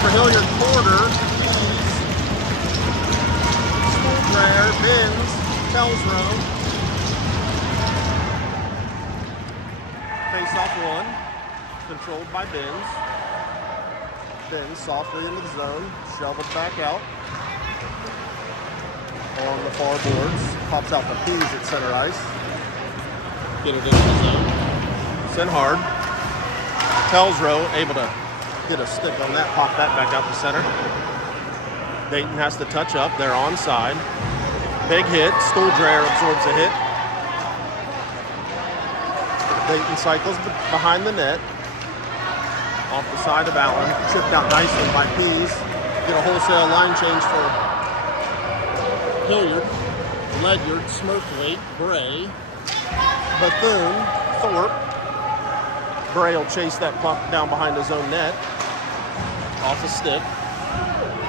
for Hilliard, Porter, Keys, Stuhldrayer, Binns, Telsrow. Face off one, controlled by Binns. Binns softly into the zone, shoveled back out. On the far boards, pops out the Peas at center ice. Get it into the zone. Send hard. Telsrow able to get a stick on that, pop that back out the center. Dayton has to touch up, they're onside. Big hit, Stuhldrayer absorbs a hit. Dayton cycles behind the net. Off the side of Allen, chipped out nicely by Peas. Get a wholesale line change for Hilliard, Ledyard, Smurthwaite, Bray, Bethune, Thorpe. Bray will chase that puck down behind his own net. Off the stick.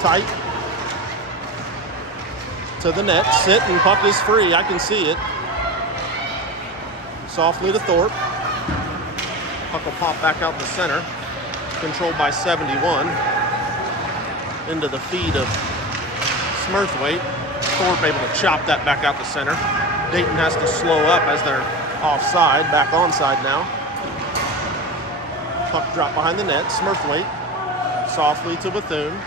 Tight. To the net. Sit and puck is free. I can see it. Softly to Thorpe. Puck will pop back out the center. Controlled by 71. Into the feed of Smurthwaite. Thorpe able to chop that back out the center. Dayton has to slow up as they're offside. Back onside now. Puck drop behind the net. Smurthwaite. Softly to Bethune.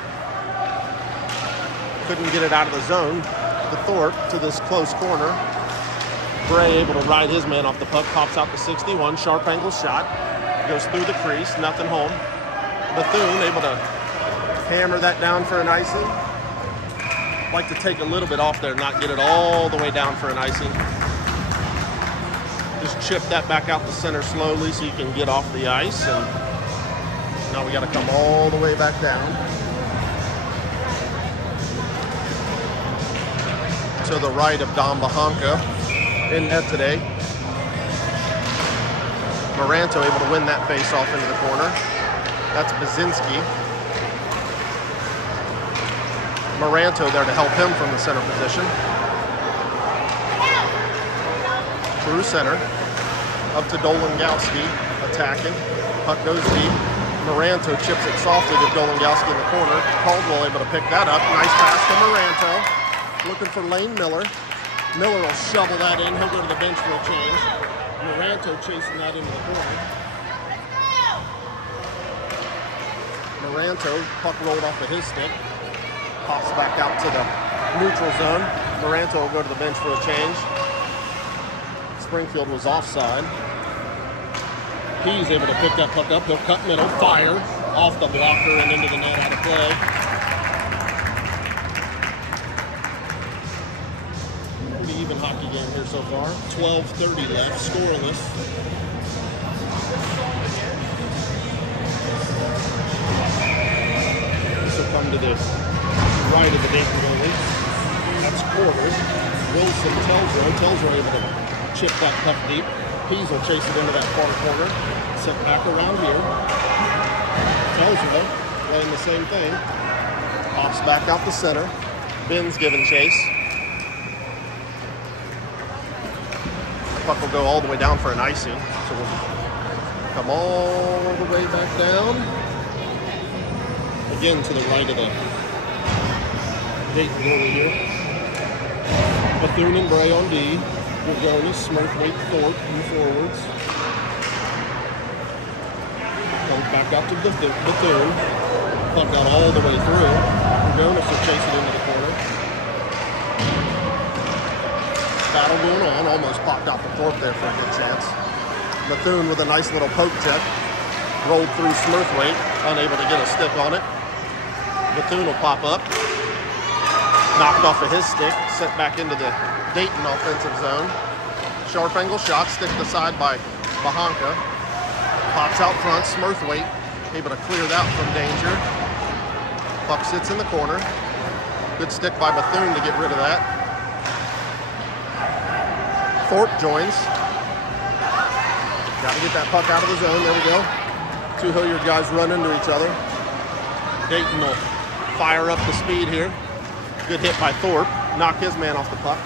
Couldn't get it out of the zone. To Thorpe to this close corner. Bray able to ride his man off the puck. Pops out to 61. Sharp angle shot. Goes through the crease. Nothing home. Bethune able to hammer that down for an icing. Like to take a little bit off there, not get it all the way down for an icing. Just chip that back out the center slowly so you can get off the ice. And now we got to come all the way back down to the right of Dom Bahanka in net today. Moranto able to win that face off into the corner. That's Bazinski. Moranto there to help him from the center position. Through center. Up to Dolangowski, attacking. Puck goes deep. Moranto chips it softly to Dolangowski in the corner. Caldwell able to pick that up. Nice pass to Moranto. Looking for Lane Miller. Miller will shovel that in. He'll go to the bench for a change. Moranto chasing that into the corner. Moranto, puck rolled off of his stick. Pops back out to the neutral zone. Moranto will go to the bench for a change. Springfield was offside. He's able to pick that puck up. He'll cut middle, fire off the blocker and into the net out of play. Pretty even hockey game here so far. 12:30 left, scoreless. This will come to the right of the Dayton goalie. That's Porter. Wilson, Telsrow able to chip that puck deep. Peas will chase it into that far corner. Set back around here. Telsrow playing the same thing. Pops back out the center. Binns giving chase. Puck will go all the way down for an icing. So we'll come all the way back down. Again to the right of the Dayton goalie here. Bethune and Bray on D. Dragonis, Smurthwaite, Thorpe in forwards. Comes back out to Bethune. Puck out all the way through. Dragonis will chase it into the corner. Battle going on. Almost popped out the Thorpe there for a good chance. Bethune with a nice little poke check. Rolled through Smurthwaite. Unable to get a stick on it. Bethune will pop up. Knocked off of his stick, sent back into the Dayton offensive zone. Sharp angle shot, stick to the side by Bahanka. Pops out front, Smurthwaite able to clear that from danger. Puck sits in the corner. Good stick by Bethune to get rid of that. Thorpe joins. Got to get that puck out of the zone, there we go. Two Hilliard guys run into each other. Dayton will fire up the speed here. Good hit by Thorpe. Knock his man off the puck.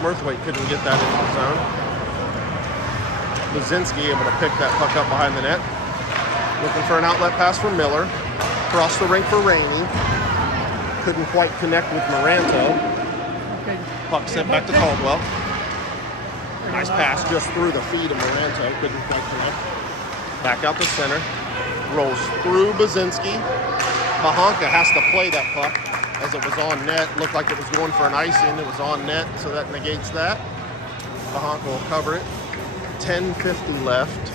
Smurthwaite couldn't get that into the zone. Bazinski able to pick that puck up behind the net. Looking for an outlet pass for Miller. Across the rink for Rainey. Couldn't quite connect with Moranto. Puck sent back to Caldwell. Nice pass just through the feet of Moranto. Couldn't quite connect. Back out to center. Rolls through Bazinski. Bahanka has to play that puck as it was on net. Looked like it was going for an icing. It was on net, so that negates that. Bahanka will cover it. 10:50 left.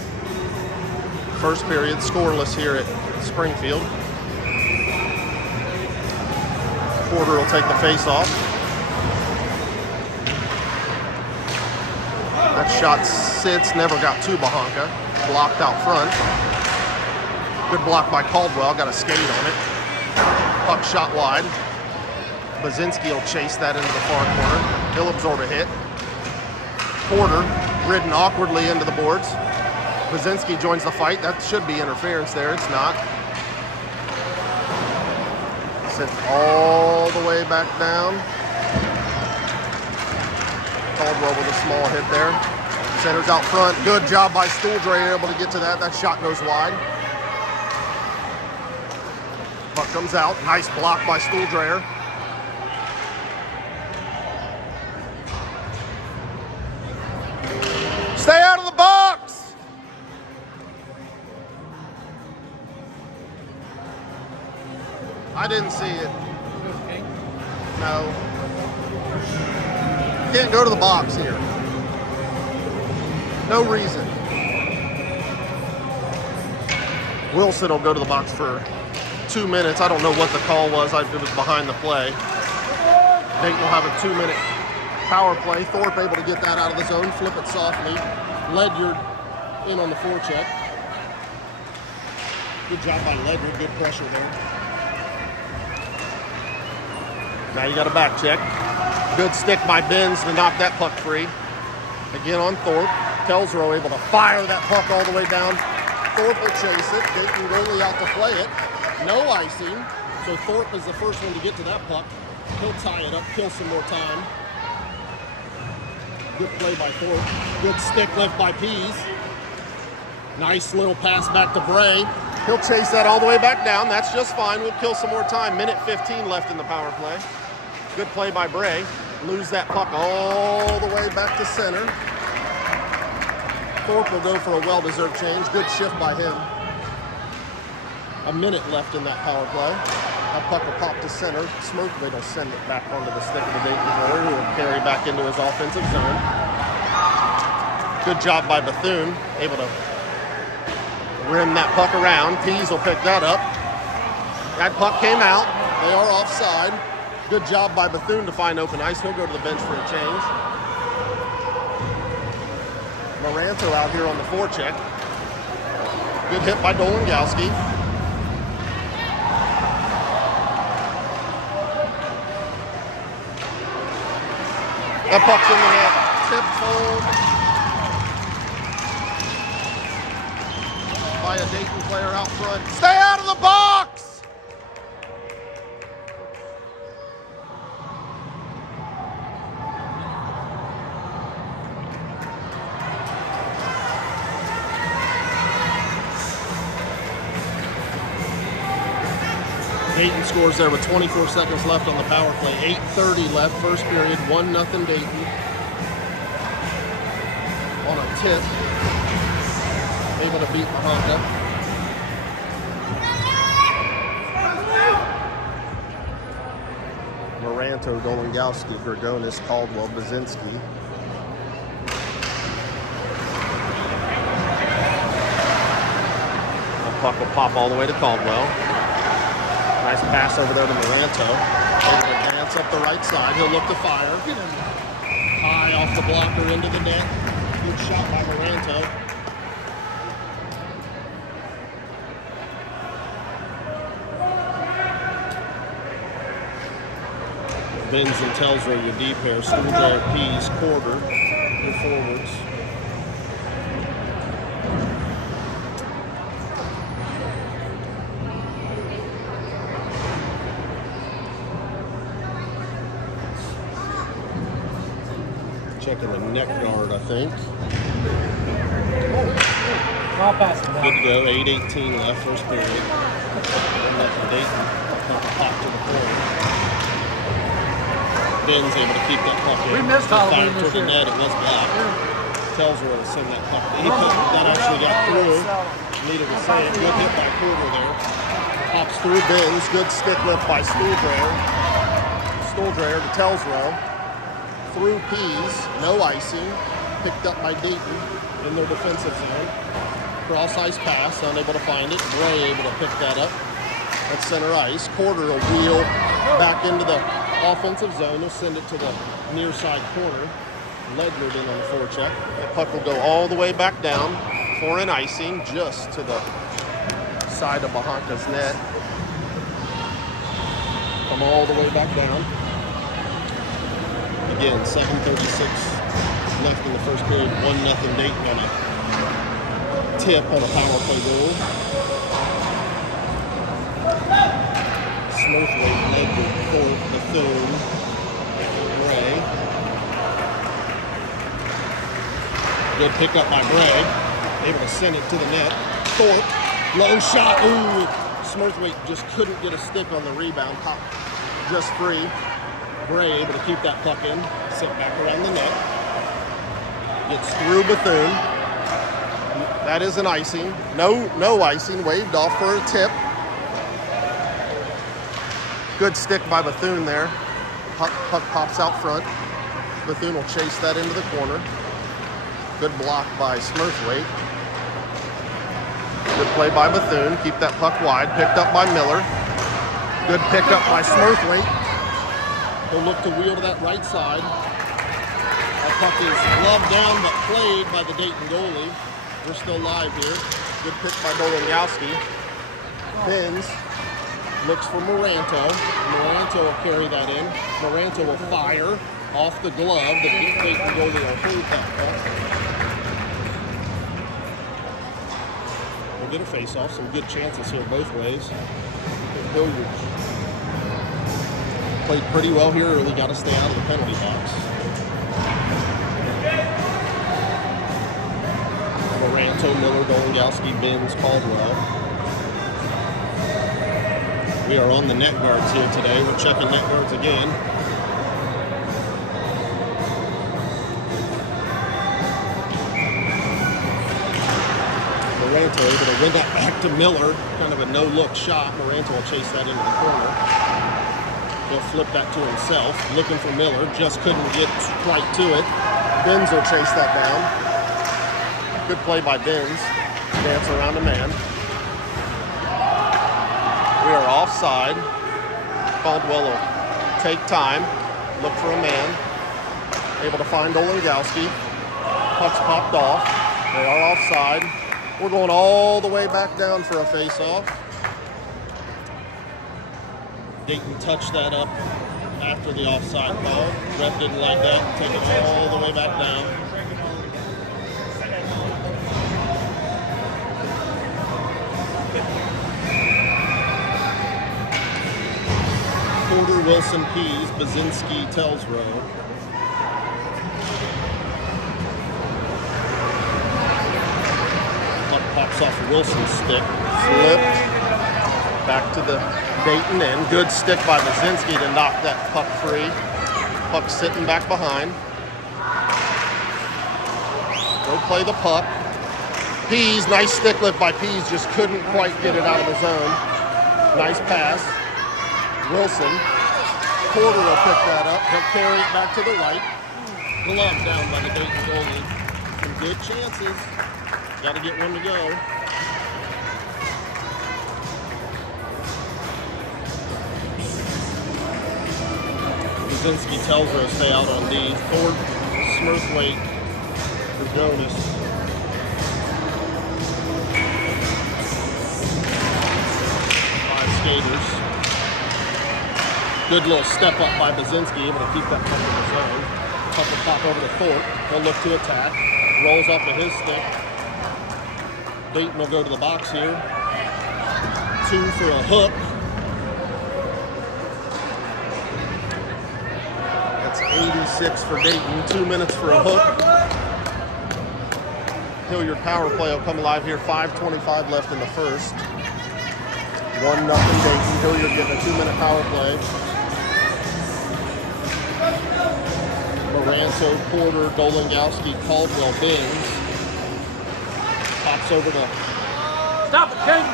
First period, scoreless here at Springfield. Porter will take the face-off. That shot sits, never got to Bahanka. Blocked out front. Good block by Caldwell, got a skate on it. Puck shot wide. Bazinski will chase that into the far corner. He'll absorb a hit. Porter ridden awkwardly into the boards. Bazinski joins the fight. That should be interference there. It's not. Sent all the way back down. Caldwell with a small hit there. Centers out front. Good job by Stuhldreher, able to get to that. That shot goes wide. Puck comes out. Nice block by Stuhldreher. Stay out of the box! I didn't see it. No. Can't go to the box here. No reason. Wilson will go to the box for 2 minutes. I don't know what the call was. It was behind the play. Dayton will have a 2-minute power play. Thorpe able to get that out of the zone, flip it softly. Ledyard in on the forecheck. Good job by Ledyard, good pressure there. Now you got a back check. Good stick by Benz to knock that puck free. Again on Thorpe. Telsrow able to fire that puck all the way down. Thorpe will chase it. Dayton goalie out to play it. No icing. So Thorpe is the first one to get to that puck. He'll tie it up, kill some more time. Good play by Thorpe. Good stick left by Pease. Nice little pass back to Bray. He'll chase that all the way back down. That's just fine. We'll kill some more time. Minute 15 left in the power play. Good play by Bray. Lose that puck all the way back to center. Thorpe will go for a well-deserved change. Good shift by him. A minute left in that power play. That puck will pop to center. Smurfway will send it back onto the stick of the Dayton goalie, who will carry back into his offensive zone. Good job by Bethune, able to rim that puck around. Pease will pick that up. That puck came out. They are offside. Good job by Bethune to find open ice. He'll go to the bench for a change. Moranto out here on the forecheck. Good hit by Dolangowski. That puck's in the net. Tipped home by a Dayton player out front. Stay out of the box! Dayton scores there with 24 seconds left on the power play. 8:30 left, first period, 1-0 Dayton. On a tip, able to beat Honda. Moranto, Dolangowski, Gregonis, Caldwell, Bazinski. The puck will pop all the way to Caldwell. Nice pass over there to Moranto. Able to advance up the right side. He'll look to fire. High off the blocker into the net. Good shot by Moranto. Benz and Telsrow, your D pair. Stuhldreher, Pease, Porter, your forwards. Checking the neck guard, I think. I'll pass it Good to go. 8:18 left, first period. 1-0 Dayton. Pop to the corner. Ben's able to keep that puck in. We missed Halloween Fired toward this the year. net. It was blocked. Telsrow to send that puck. That actually got through. Needed to say it. Good hit by Porter there. Pops through Benz. Good stick lift by Stuhlgraer. Stuhlgraer to Telsrow. Through Pease. No icing. Picked up by Dayton in their defensive zone. Cross ice pass. Unable to find it. Bray able to pick that up at center ice. Quarter will wheel back into the offensive zone. They'll send it to the near side corner. Ledner in on the forecheck. The puck will go all the way back down for an icing just to the side of Bahanka's net. Come all the way back down. Again, 7:36 left in the first period. 1-0 Dayton on a tip on a power play goal. Smurthwaite led with Bethune. Bray. Good pickup by Bray. Able to send it to the net. Thorpe. Low shot. Ooh. Smurthwaite just couldn't get a stick on the rebound. Pop just free. Bray able to keep that puck in. Sent back around the net. Gets through Bethune. That is an icing. No icing. Waved off for a tip. Good stick by Bethune there. Puck pops out front. Bethune will chase that into the corner. Good block by Smurthwaite. Good play by Bethune. Keep that puck wide. Picked up by Miller. Good pickup by Smurthwaite. He'll look to wheel to that right side. That puck is gloved down but played by the Dayton goalie. We're still live here. Good pick by Dolingowski. Benz looks for Moranto. Moranto will carry that in. Moranto will fire off the glove. The Dayton goalie will hold that puck. We'll get a face-off. Some good chances here both ways. Hilliard played pretty well here early. Got to stay out of the penalty box. Moranto, Miller, Dolingowski, Benz, Caldwell. We are on the net guards here today. We're checking net guards again. Moranto able to win that back to Miller. Kind of a no-look shot. Moranto will chase that into the corner. He'll flip that to himself. Looking for Miller. Just couldn't get quite to it. Benz will chase that down. Good play by Benz. Dance around a man. We are offside. Caldwell will take time. Look for a man. Able to find Dolingowski. Puck's popped off. They are offside. We're going all the way back down for a face-off. Dayton touched that up after the offside call. Ref didn't like that. Take it all the way back down. Porter, Wilson, Pease, Bazinski, Telsrow. Pops off Wilson's stick, flipped back to the Dayton end. Good stick by Bazinski to knock that puck free. Puck sitting back behind. Go play the puck. Pease, nice stick lift by Pease, just couldn't quite get it out of the zone. Nice pass. Wilson. Porter will pick that up. He'll carry it back to the right. Glove down by the Dayton goalie. Some good chances. Got to get one to go. Bazinski tells her to stay out on D. Ford, Smurthwaite, Jonas. 5 skaters. Good little step up by Bazinski, able to keep that puck in the zone. Puck will pop over to Thorpe. He'll look to attack. Rolls off of his stick. Dayton will go to the box here. 2 for a hook. That's 86 for Dayton. 2 minutes for a hook. Hilliard power play will come alive here. 5:25 left in the first. 1-0 Dayton. Hilliard getting a 2-minute power play. Moranto, Porter, Dolingowski, Caldwell, Bings. Pops over to... Stop it, King!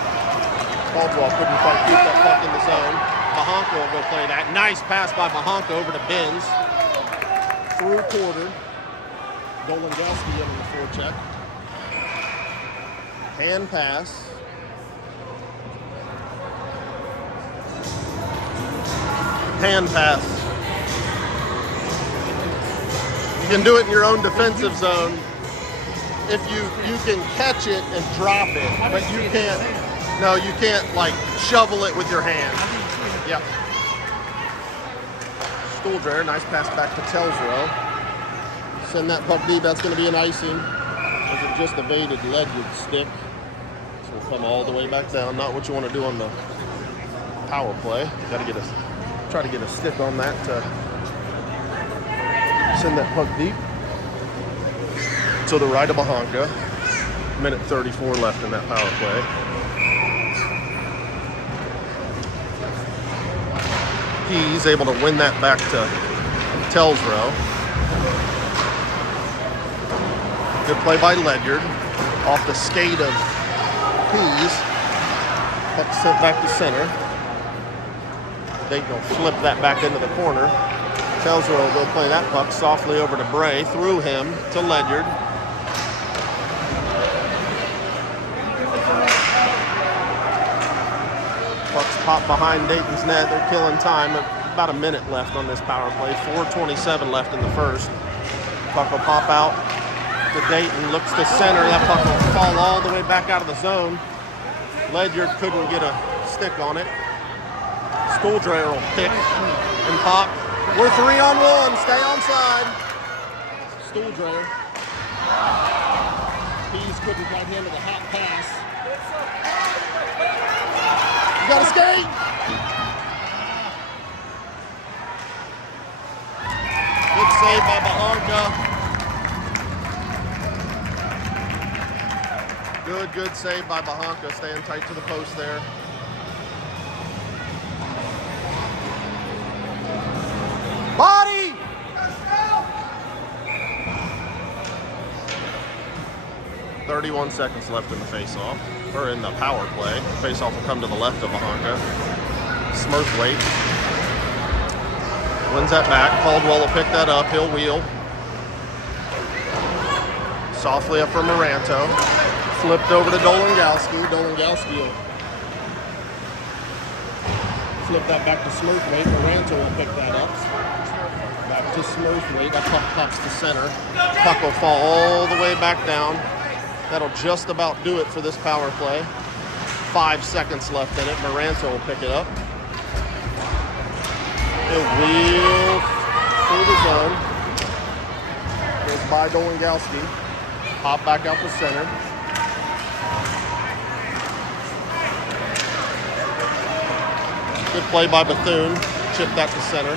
Caldwell couldn't quite keep that puck in the zone. Bahanka will go play that. Nice pass by Bahanka over to Benz. Through Porter. Dolingowski in the forecheck. Hand pass. Hand pass. You can do it in your own defensive zone if you can catch it and drop it, but you can't. No, you can't like shovel it with your hand. Yep. Stuhldrayer, nice pass back to Telsrow. Send that puck deep. That's going to be an icing. As it just evaded Ledyard's stick. So we'll come all the way back down. Not what you want to do on the power play. Got to try to get a stick on that to send that puck deep. To the right of Bahanka. 1:34 left in that power play. He's able to win that back to Telsrow. Good play by Ledyard. Off the skate of Pease. Puck sent back to center. Dayton will flip that back into the corner. Telsrow will go play that puck softly over to Bray. Through him to Ledyard. Puck's popped behind Dayton's net. They're killing time. About a minute left on this power play. 4:27 left in the first. Puck will pop out to Dayton. Looks to center. That puck will fall all the way back out of the zone. Ledyard couldn't get a stick on it. Stuhldrayer will pick and pop. We're 3-on-1. Stay onside. Stuhldrayer. Pease couldn't quite handle the hot pass. You got to skate. Good save by Bahanka. Good save by Bahanka. Staying tight to the post there. Body! 31 seconds left in the face-off, or in the power play. Face-off will come to the left of Bahanka. Smurthwaite wins that back. Caldwell will pick that up. He'll wheel. Softly up for Moranto. Flipped over to Dolingowski. Dolingowski will flip that back to Smurthwaite. Moranto will pick that up. Back to Smurthwaite. That puck pops to center. Puck will fall all the way back down. That'll just about do it for this power play. 5 seconds left in it. Moranto will pick it up. He'll wheel through the zone. Goes by Dolingowski. Pop back out to center. Good play by Bethune. Chip that to center.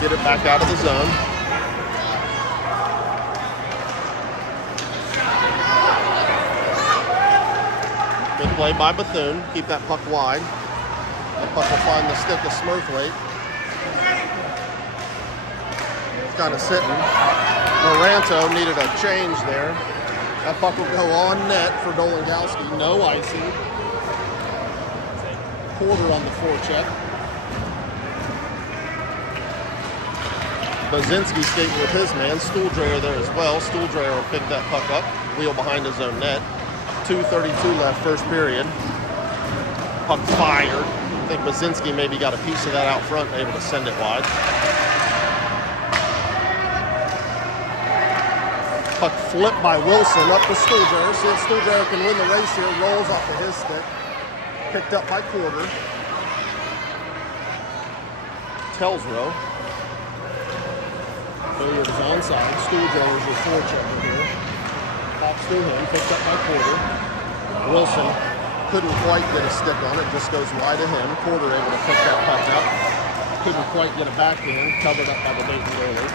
Get it back out of the zone. Good play by Bethune. Keep that puck wide. The puck will find the stick of Smurthwaite. Kind of sitting. Moranto needed a change there. That puck will go on net for Dolingowski. No icing. Porter on the forecheck. Bazinski skating with his man. Stuhldrayer there as well. Stuhldrayer will pick that puck up. Wheel behind his own net. 2:32 left, first period. Puck fired. I think Bazinski maybe got a piece of that out front, able to send it wide. Puck flipped by Wilson up to Stuhldrayer. See if Stuhldrayer can win the race here. Rolls off of his stick. Picked up by Porter. Telsrow. Hilliard is onside. Stuhldrayer is your forechecker here. Pops through him. Picked up by Porter. Wilson couldn't quite get a stick on it. Just goes wide of him. Porter able to pick that puck up. Couldn't quite get a backhand. Covered up by the Dayton goalie.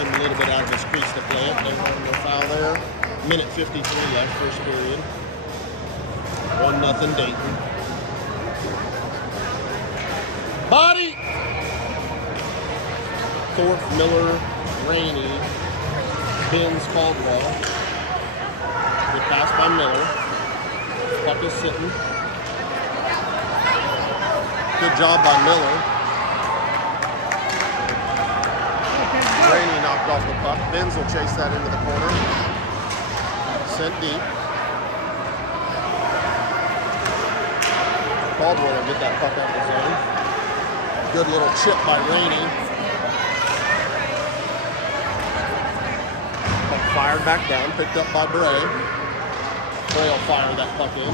came a little bit out of his crease to play it. No foul there. Minute 53 left, first period. 1-0 Dayton. Body! Thorpe, Miller, Rainey, Benz, Caldwell. Good pass by Miller. Puck is sitting. Good job by Miller. Rainey knocked off the puck. Benz will chase that into the corner. Sent deep. Caldwell will get that puck out of the zone. Good little chip by Rainey. Puck fired back down, picked up by Bray. Bray will fire that puck in.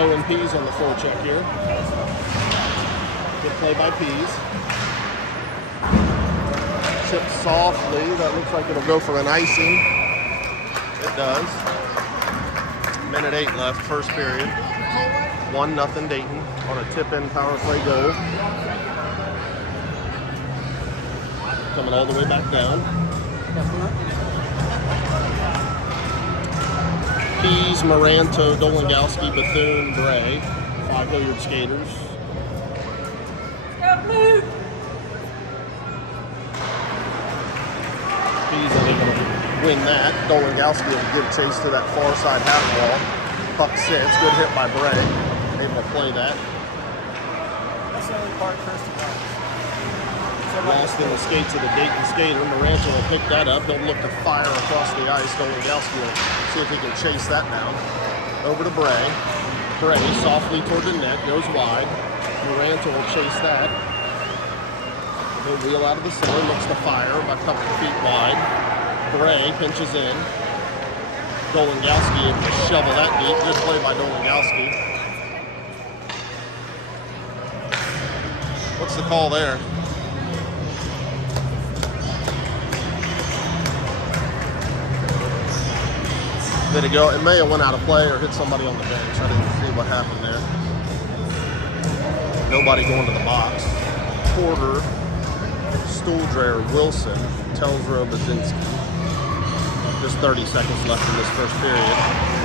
Owen Pease on the forecheck here. Good play by Pease. Chip softly. That looks like it'll go for an icing. It does. Minute 8 left, first period. 1-0 Dayton on a tip-in power play goal. Coming all the way back down. Pease, Moranto, Dolingowski, Bethune, Bray. 5 Hilliard skaters. Pease unable to win that. Dolingowski will give chase to that far side half wall. Puck sits. Good hit by Bray. Able to play that. That's the only part first of all. Lost in the skates of the Dayton skater. Moranto will pick that up. They'll look to fire across the ice. Dolingowski will see if he can chase that down. Over to Bray. Bray softly toward the net. Goes wide. Moranto will chase that. He'll wheel out of the center. Looks to fire about a couple of feet wide. Bray pinches in. Dolingowski able to shovel that deep. Good play by Dolingowski. What's the call there? Did it go? It may have went out of play or hit somebody on the bench. I didn't see what happened there. Nobody going to the box. Porter, Stuhldreher, Wilson, Telsrow, Bazinski. Just 30 seconds left in this first period.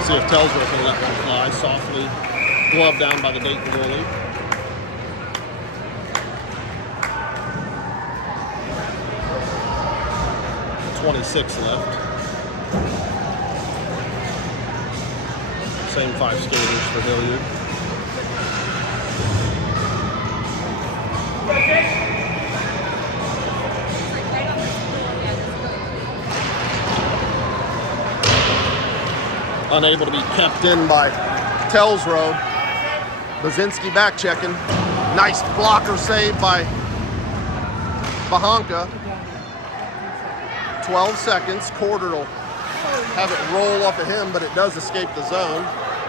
See if Telsrow can let one fly. Softly glove down by the Dayton goalie. .26 left. Same 5 skaters for Hilliard. Unable to be kept in by Telsrow. Bazinski back checking. Nice blocker save by Bahanka. 12 seconds. Quarter will have it roll off of him, but it does escape the zone.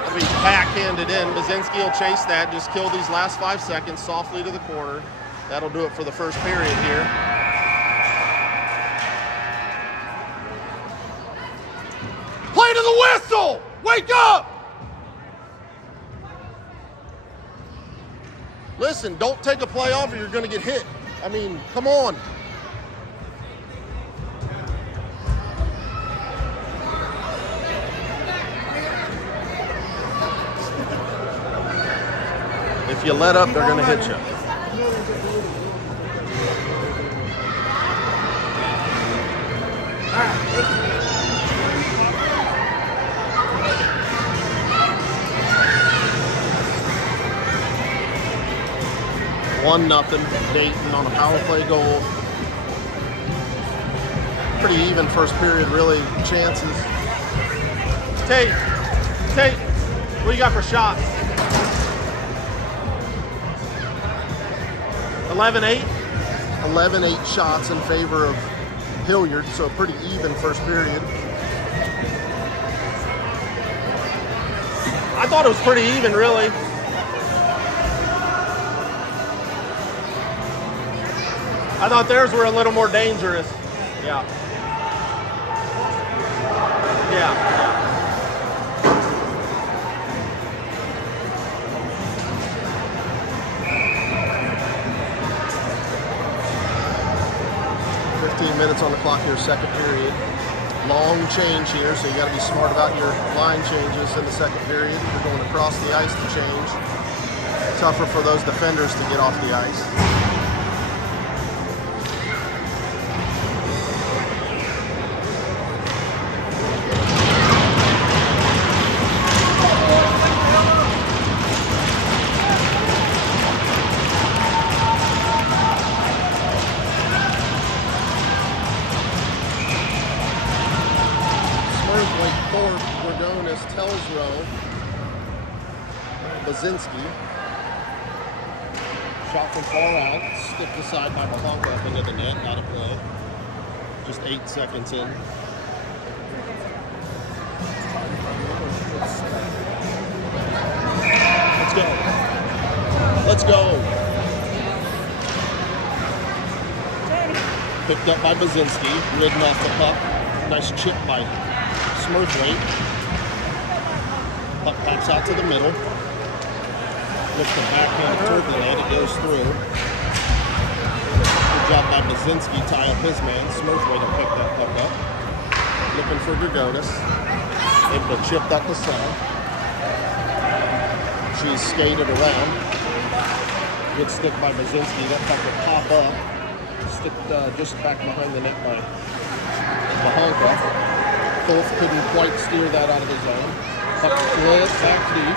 It'll be backhanded in. Bazinski will chase that. Just kill these last 5 seconds softly to the corner. That'll do it for the first period here. Play to the whistle! Wake up! Listen, don't take a play off or you're going to get hit. I mean, come on. If you let up, they're going to hit you. All right, thank you. 1-0 Dayton on a power play goal. Pretty even first period, really. Chances. Tate, what you got for shots? 11-8? 11-8 shots in favor of Hilliard, so a pretty even first period. I thought it was pretty even, really. I thought theirs were a little more dangerous. Yeah. Yeah. 15 minutes on the clock here, second period. Long change here, so you got to be smart about your line changes in the second period. You're going across the ice to change. Tougher for those defenders to get off the ice. Thorpe, Gordonis, Telsrow, Bazinski. Shot from far out, stiffed aside by Mahonka up into the net, out of play. Just 8 seconds in. Let's go. Let's go. Picked up by Bazinski, ridden off the puck. Nice chip by Smurthwaite. Puck pops out to the middle. Looks the backhand toward the net. It goes through. Good job by Bazinski. Tie up his man. Smurthwaite will pick that puck up. Looking for Gordonis. Able to chip that to center. She's skated around. Good stick by Bazinski. That puck will pop up. Sticked just back behind the net by Mahonka. Thorpe couldn't quite steer that out of his zone. Puck flip back deep.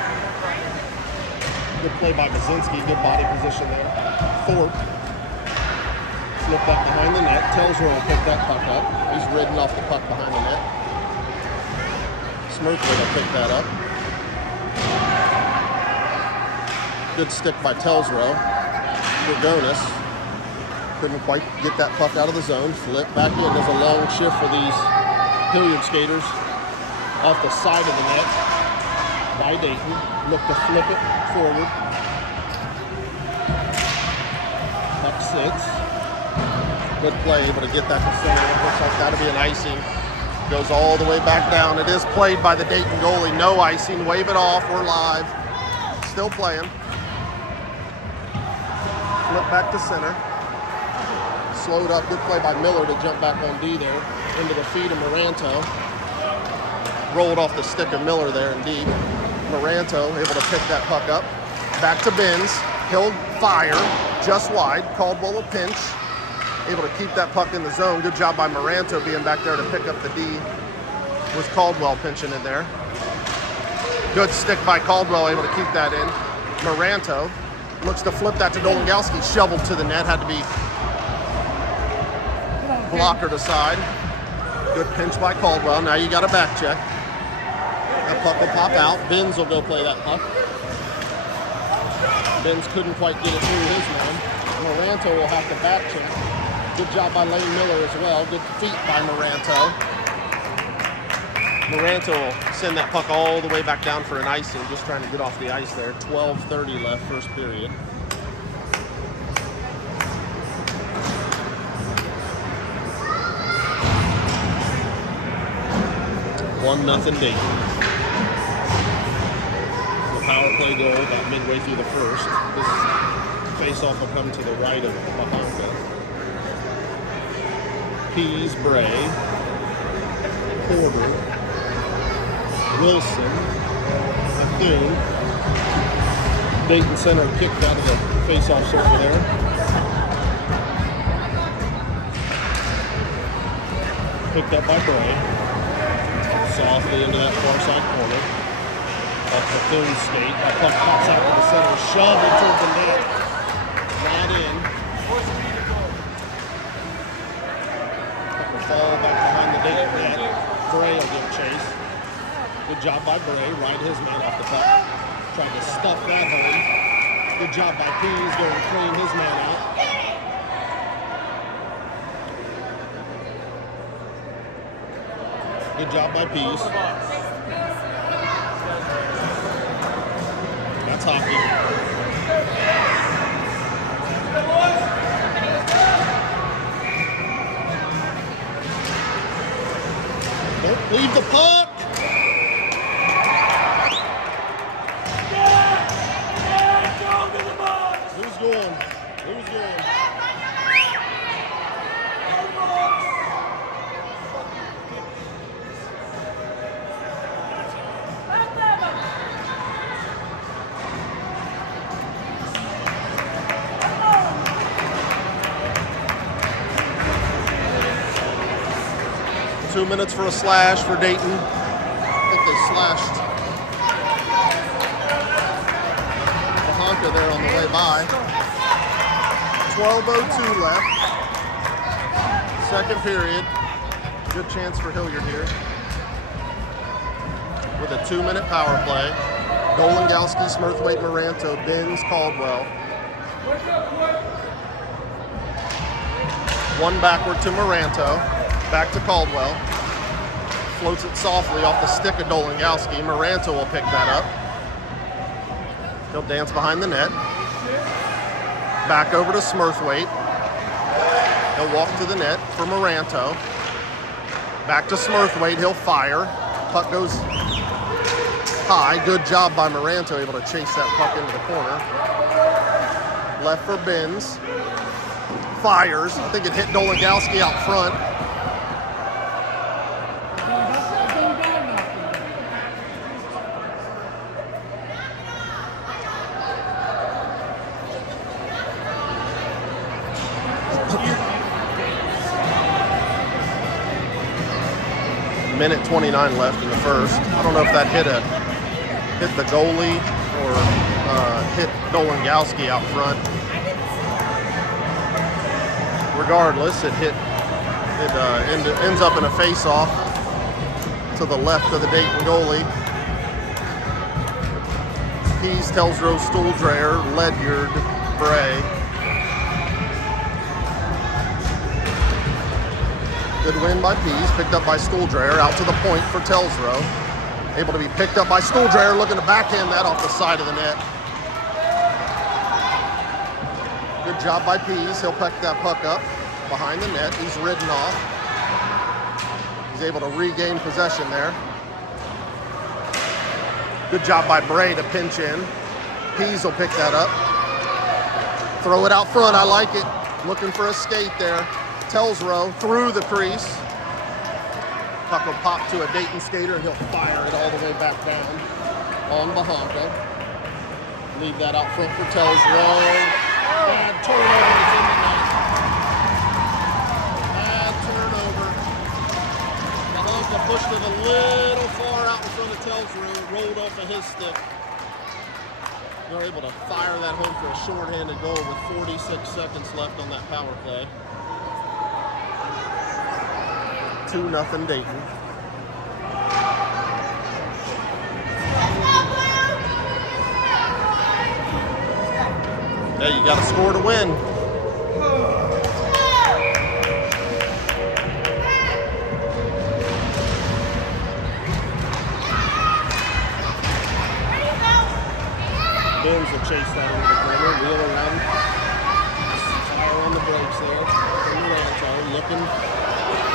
Good play by Bazinski. Good body position there. Thorpe flipped that behind the net. Telsrow will pick that puck up. He's ridden off the puck behind the net. Smurthwaite will pick that up. Good stick by Telsrow. Gordonis couldn't quite get that puck out of the zone. Flip back in. There's a long shift for these Hilliard skaters off the side of the net by Dayton. Look to flip it forward. Puck sits. Good play, able to get that to center. Looks like that'll be an icing. Goes all the way back down. It is played by the Dayton goalie. No icing. Wave it off. We're live. Still playing. Flip back to center. Slowed up. Good play by Miller to jump back on D there. Into the feet of Moranto. Rolled off the stick of Miller there in deep. Moranto able to pick that puck up. Back to Benz. He'll fire just wide. Caldwell will pinch. Able to keep that puck in the zone. Good job by Moranto being back there to pick up the D. Was Caldwell pinching in there. Good stick by Caldwell, able to keep that in. Moranto looks to flip that to Dolangowski. Shoveled to the net. Had to be blockered aside. Good pinch by Caldwell. Now you got a back check. That puck will pop out. Benz will go play that puck. Benz couldn't quite get it through his man. Moranto will have to back check. Good job by Lane Miller as well. Good feet by Moranto. Moranto will send that puck all the way back down for an icing. Just trying to get off the ice there. 12:30 left, first period. One nothing Dayton. The power play goal about midway through the first. This face-off will come to the right of Mahonka. Pease, Bray, Porter, Wilson, Bethune. Dayton Center kicked out of the face-off circle there. Picked up by Bray. Softly into that far side corner. Off Bethune's skate. That puck pops out to the center. Shove it toward the net. Not in. Puck will fall back behind the Dayton net. Bray will give chase. Good job by Bray. Right his man off the puck. Tried to stuff that home. Good job by Pease going to clean his man out. Good job by Pease. That's hockey. Don't leave the puck. Who's going? Who's going? 2 minutes for a slash for Dayton. I think they slashed the Honka there on the way by. 12:02 left. Second period. Good chance for Hilliard here. With a 2-minute power play. Dolingowski, Smurthwaite, Maranto, Benz, Caldwell. One backward to Maranto. Back to Caldwell. Floats it softly off the stick of Dolingowski. Maranto will pick that up. He'll dance behind the net. Back over to Smurthwaite. He'll walk to the net for Maranto. Back to Smurthwaite. He'll fire. Puck goes high. Good job by Maranto, able to chase that puck into the corner. Left for Benz. Fires. I think it hit Dolingowski out front. Minute 29 left in the first. I don't know if that hit the goalie or hit Dolingowski out front. Regardless, it ends up in a face-off to the left of the Dayton goalie. Pease, Telsrow, Stuhldreher, Ledyard, Bray. Good win by Pease, picked up by Stuhldreher, out to the point for Telsrow. Able to be picked up by Stuhldreher, looking to backhand that off the side of the net. Good job by Pease, he'll pick that puck up behind the net. He's ridden off. He's able to regain possession there. Good job by Bray to pinch in. Pease will pick that up. Throw it out front, I like it. Looking for a skate there. Telsrow through the crease. Puck will pop to a Dayton skater and he'll fire it all the way back down on Bahonka. Leave that out front for Telsrow. Bad turnover. It's in the net. Bad turnover. Bahonka pushed it a little far out in front of Telsrow. Rolled off of his stick. They're able to fire that home for a shorthanded goal with 46 seconds left on that power play. 2-0 Dayton. Hey, you got to score to win. Benz will chase that into the corner, wheel around. Fire on the brakes there. Maranto looking.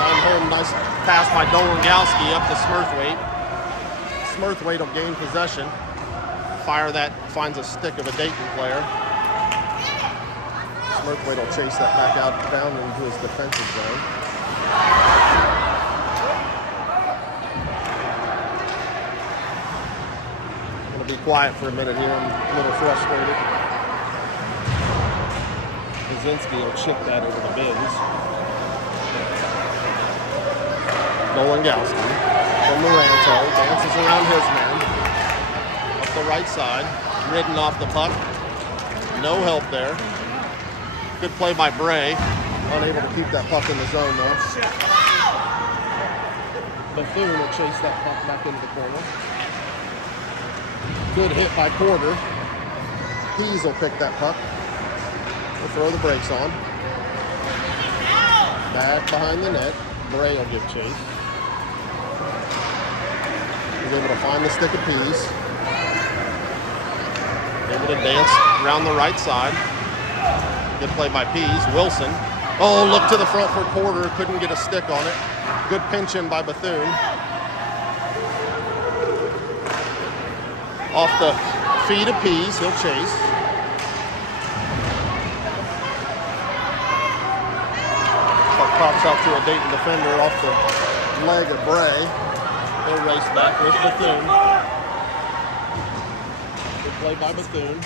Find home, nice pass by Dolingowski up to Smurthwaite. Smurthwaite will gain possession. Fire that, finds a stick of a Dayton player. Smurthwaite will chase that back out, down into his defensive zone. I'm gonna be quiet for a minute here, I'm a little frustrated. Kaczynski will chip that over the Benz. Dolingowski from Maranto, dances around his man. Up the right side, ridden off the puck. No help there. Good play by Bray. Unable to keep that puck in the zone though. Bethune will chase that puck back into the corner. Good hit by Porter. Pease will pick that puck. We'll throw the brakes on. Back behind the net. Bray will give chase. He's able to find the stick of Pease. Able to dance around the right side. Good play by Pease. Wilson. Oh, look to the front for Porter. Couldn't get a stick on it. Good pinch in by Bethune. Off the feet of Pease. He'll chase. Puck pops out to a Dayton defender off the leg of Bray. He'll race back with Bethune. Good play by Bethune.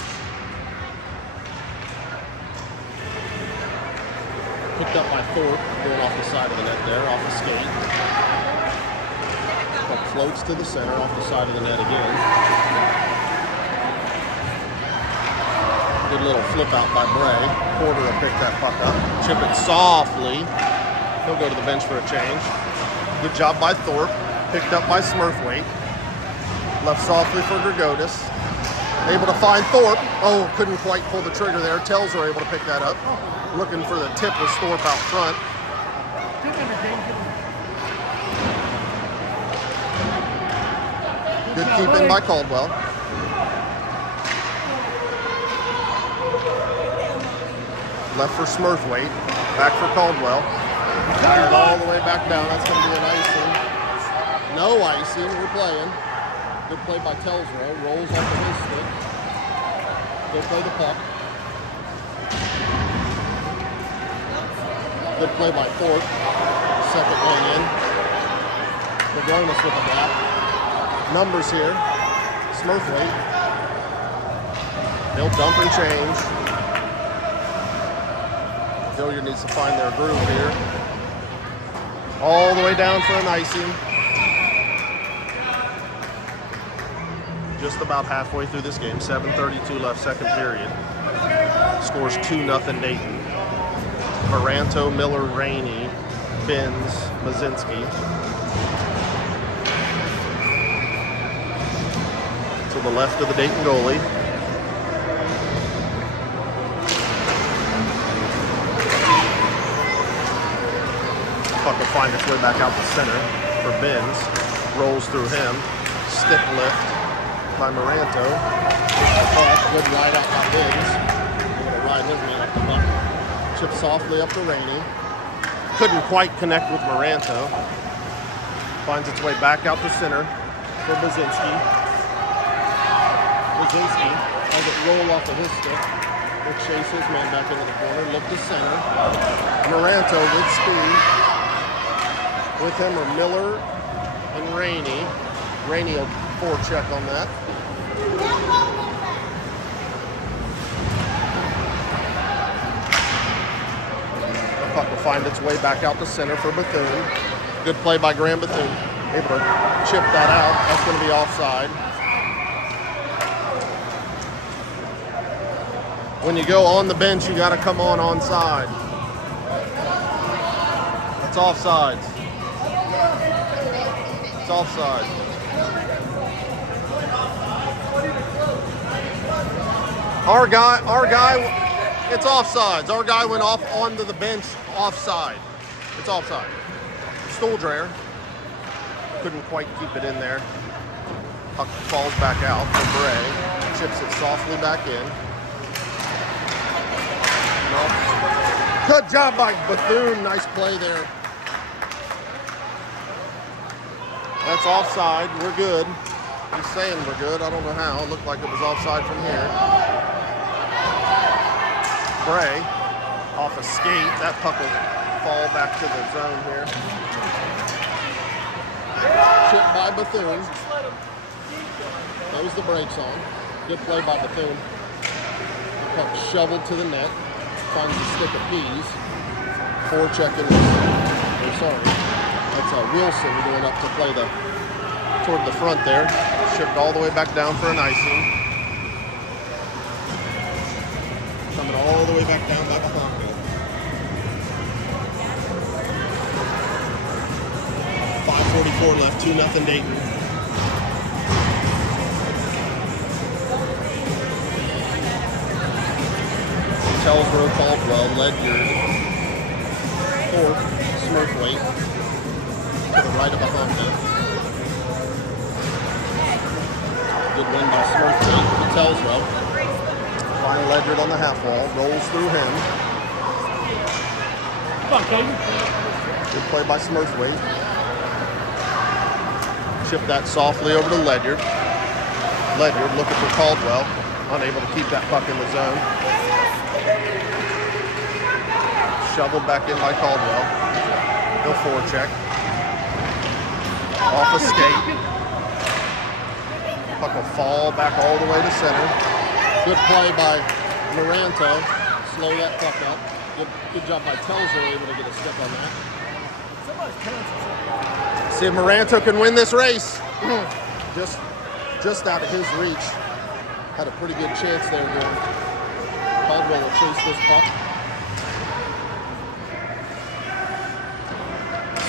Picked up by Thorpe, going off the side of the net there, off the skate. Puck floats to the center, off the side of the net again. Good little flip out by Bray. Porter will pick that puck up. Chip it softly. He'll go to the bench for a change. Good job by Thorpe. Picked up by Smurthwaite. Left softly for Grigotis. Able to find Thorpe. Oh, couldn't quite pull the trigger there. Tells are able to pick that up. Looking for the tip with Thorpe out front. Good keeping by Caldwell. Left for Smurthwaite. Back for Caldwell. Fired all the way back down. That's going to be an icing. No icing. We're playing. Good play by Telsrow. Rolls off of his stick. Good play the puck. Good play by Thorpe. Second wing in. Magronis with a gap. Numbers here. Smurthwaite. They'll dump and change. Hilliard needs to find their groove here. All the way down for an icing. Just about halfway through this game. 7:32 left, second period. Scores 2-0 Dayton. Maranto, Miller, Rainey, Benz, Mazinski. To the left of the Dayton goalie. Puck will find its way back out the center for Benz. Rolls through him. Stick lift by Maranto. Good ride out by Benz. Going to ride his man up the puck. Chip softly up to Rainey. Couldn't quite connect with Maranto. Finds its way back out the center for Bazinski. Bazinski has it roll off of his stick. He'll chase his man back into the corner. Look to center. Maranto with speed. With him are Miller and Rainey. Rainey will forecheck on that. The puck will find its way back out to center for Bethune. Good play by Graham Bethune. Able to chip that out. That's going to be offside. When you go on the bench, you got to come on onside. That's offsides. It's offside. Our guy, it's offsides. Our guy went off onto the bench offside. It's offside. Stoldreher couldn't quite keep it in there. Puck falls back out for Bray. Chips it softly back in. Good job by Bethune. Nice play there. That's offside. We're good. He's saying we're good. I don't know how. It looked like it was offside from here. Bray off a skate. That puck will fall back to the zone here. Chip by Bethune. Throws the brakes on. Good play by Bethune. The puck shoveled to the net. Finds the stick of peas. Forechecking. That's Wilson going up to play toward the front there. Shipped all the way back down for an icing. Coming all the way back down by Bahonka. 5:44 left, 2-0 Dayton. Telsrow, Caldwell, Ledyard, Thorpe, Smurthwaite. To the right of Bahonka. Good win by Smurthwaite to Telsrow. Find Ledyard on the half wall. Rolls through him. Good play by Smurthwaite. Chip that softly over to Ledyard. Ledyard looking for Caldwell. Unable to keep that puck in the zone. Shoveled back in by Caldwell. He'll forecheck. Off a skate. Puck will fall back all the way to center. Good play by Maranto. Slow that puck up. Good job by Telzer, able to get a stick on that. Somebody's parents are something. See if Maranto can win this race. just out of his reach. Had a pretty good chance there, Gordon. Caldwell will chase this puck.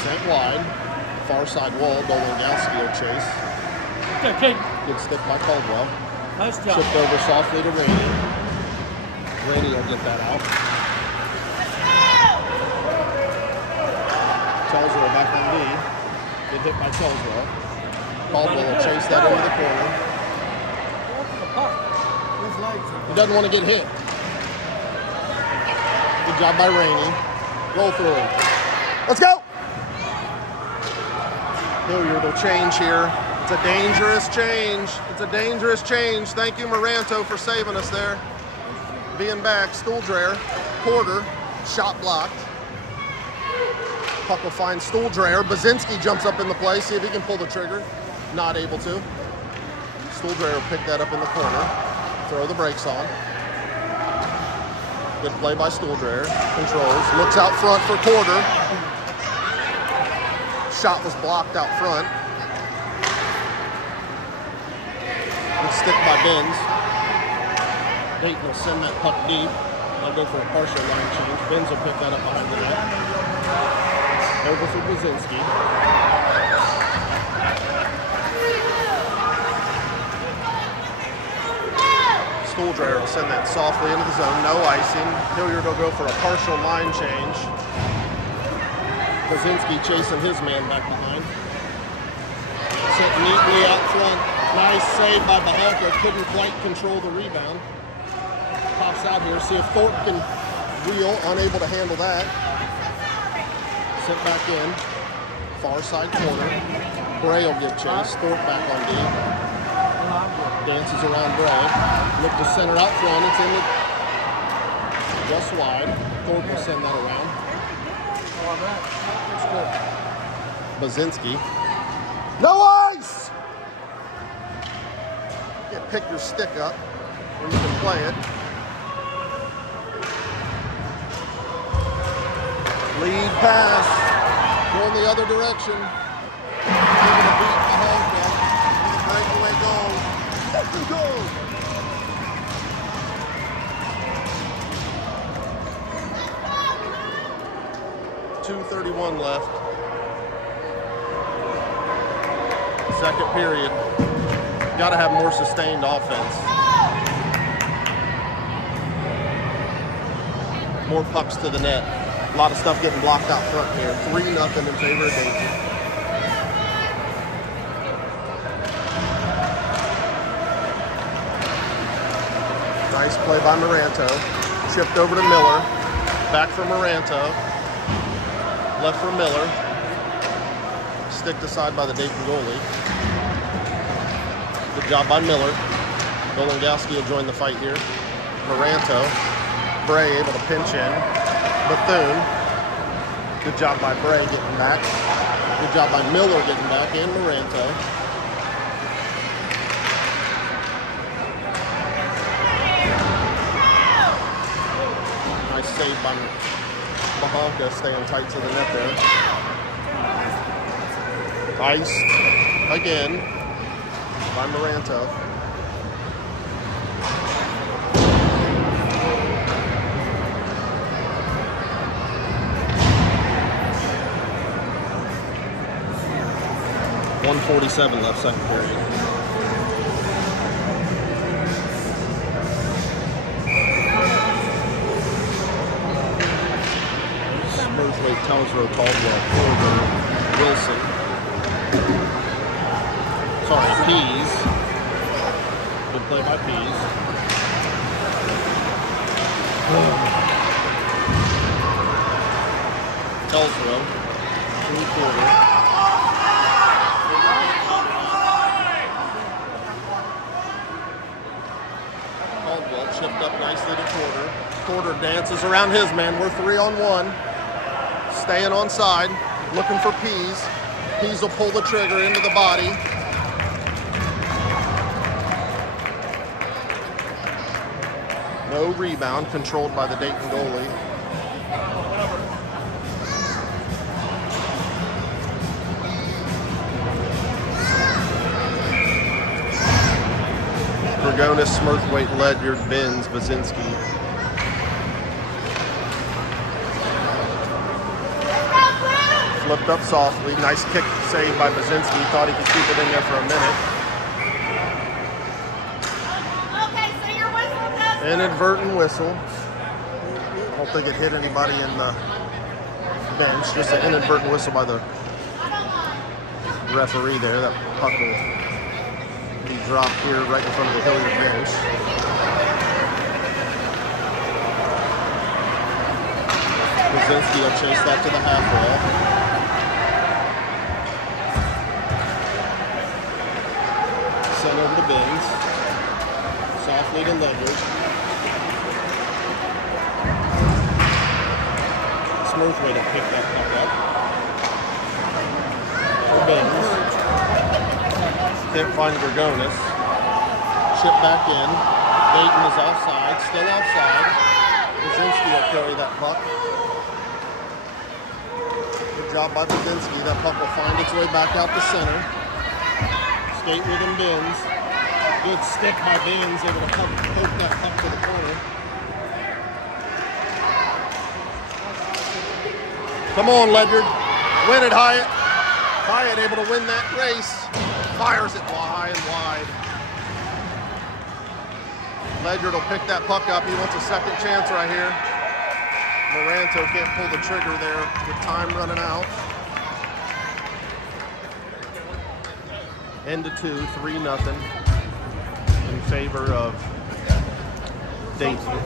Sent wide. Far side wall. Dolangowski will chase. Okay. Good stick by Caldwell. Nice job. Chipped over softly to Rainey. Rainey will get that out. Telswell back on D. Good hit by Telswell. Caldwell will chase that into the corner. His legs are He doesn't want to get hit. Good job by Rainey. Roll through him. Let's go! Hilliard will change here. It's a dangerous change. It's a dangerous change. Thank you, Maranto, for saving us there. Being back, Stuhldreher, Porter, shot blocked. Puck will find Stuhldreher. Bazinski jumps up in the play, see if he can pull the trigger. Not able to. Stuhldreher will pick that up in the corner. Throw the brakes on. Good play by Stuhldreher. Controls. Looks out front for Porter. Shot was blocked out front. Good stick by Benz. Dayton will send that puck deep. They'll go for a partial line change. Benz will pick that up behind the net. Over for Bazinski. Stuhldreher will send that softly into the zone. No icing. Hilliard will go for a partial line change. Bazinski chasing his man back behind. Set neatly out front. Nice save by Bahalka. Couldn't quite control the rebound. Pops out here. See if Thorpe can reel. Unable to handle that. Sent back in. Far side corner. Bray will give chase. Thorpe back on D. Dances around Bray. Look to center out front. It's in the just wide. Thorpe will send that around. Bazinski. No ice! You can't pick your stick up when you can play it. Lead pass. Going the other direction. Able to beat Mahalka. Breakaway goal. Second goal. .231 left. Second period. Got to have more sustained offense. More pucks to the net. A lot of stuff getting blocked out front here. 3-0 in favor of Dayton. Nice play by Maranto. Chipped over to Miller. Back for Maranto. Left for Miller. Sticked aside by the Dayton goalie. Good job by Miller. Dolangowski will join the fight here. Maranto. Bray able to pinch in. Bethune. Good job by Bray getting back. Good job by Miller getting back and Maranto. Nice save by Bahalka, staying tight to the net there. Iced again by Maranto. .147 left second period. Smurfley, Telsrow, Caldwell, Colgan, Wilson. Sorry, Pease. Good play by Pease. Telsrow, 3/4. Caldwell chipped up nicely to Porter. Porter dances around his man. We're 3-on-1. Staying on side, looking for Pease. Pease will pull the trigger into the body. No rebound, controlled by the Dayton goalie. Vergonis, Smurthwaite, Ledyard, Benz, Basinski. Flipped up softly. Nice kick save by Basinski. Thought he could keep it in there for a minute. Okay, so your whistle does. Inadvertent whistle. I don't think it hit anybody in the bench. Just an inadvertent whistle by the referee there. That puck will be dropped here right in front of the Hilliard bench. Basinski will chase that to the half wall. Sent over to Benz. Softly to Ledyard. Smurthwaite will pick that puck up. For Benz. Can't find Vergonis. Chip back in. Dayton is offside. Still offside. Basinski will carry that puck. Good job by Basinski. That puck will find its way back out the center. Skate with him, Benz. Good stick by Benz, able to poke that puck to the corner. Come on, Ledyard. Win it, Hyatt. Hyatt able to win that race. Fires it high and wide. Ledyard will pick that puck up. He wants a second chance right here. Moranto can't pull the trigger there with time running out. End of 2, 3-0 in favor of Dayton.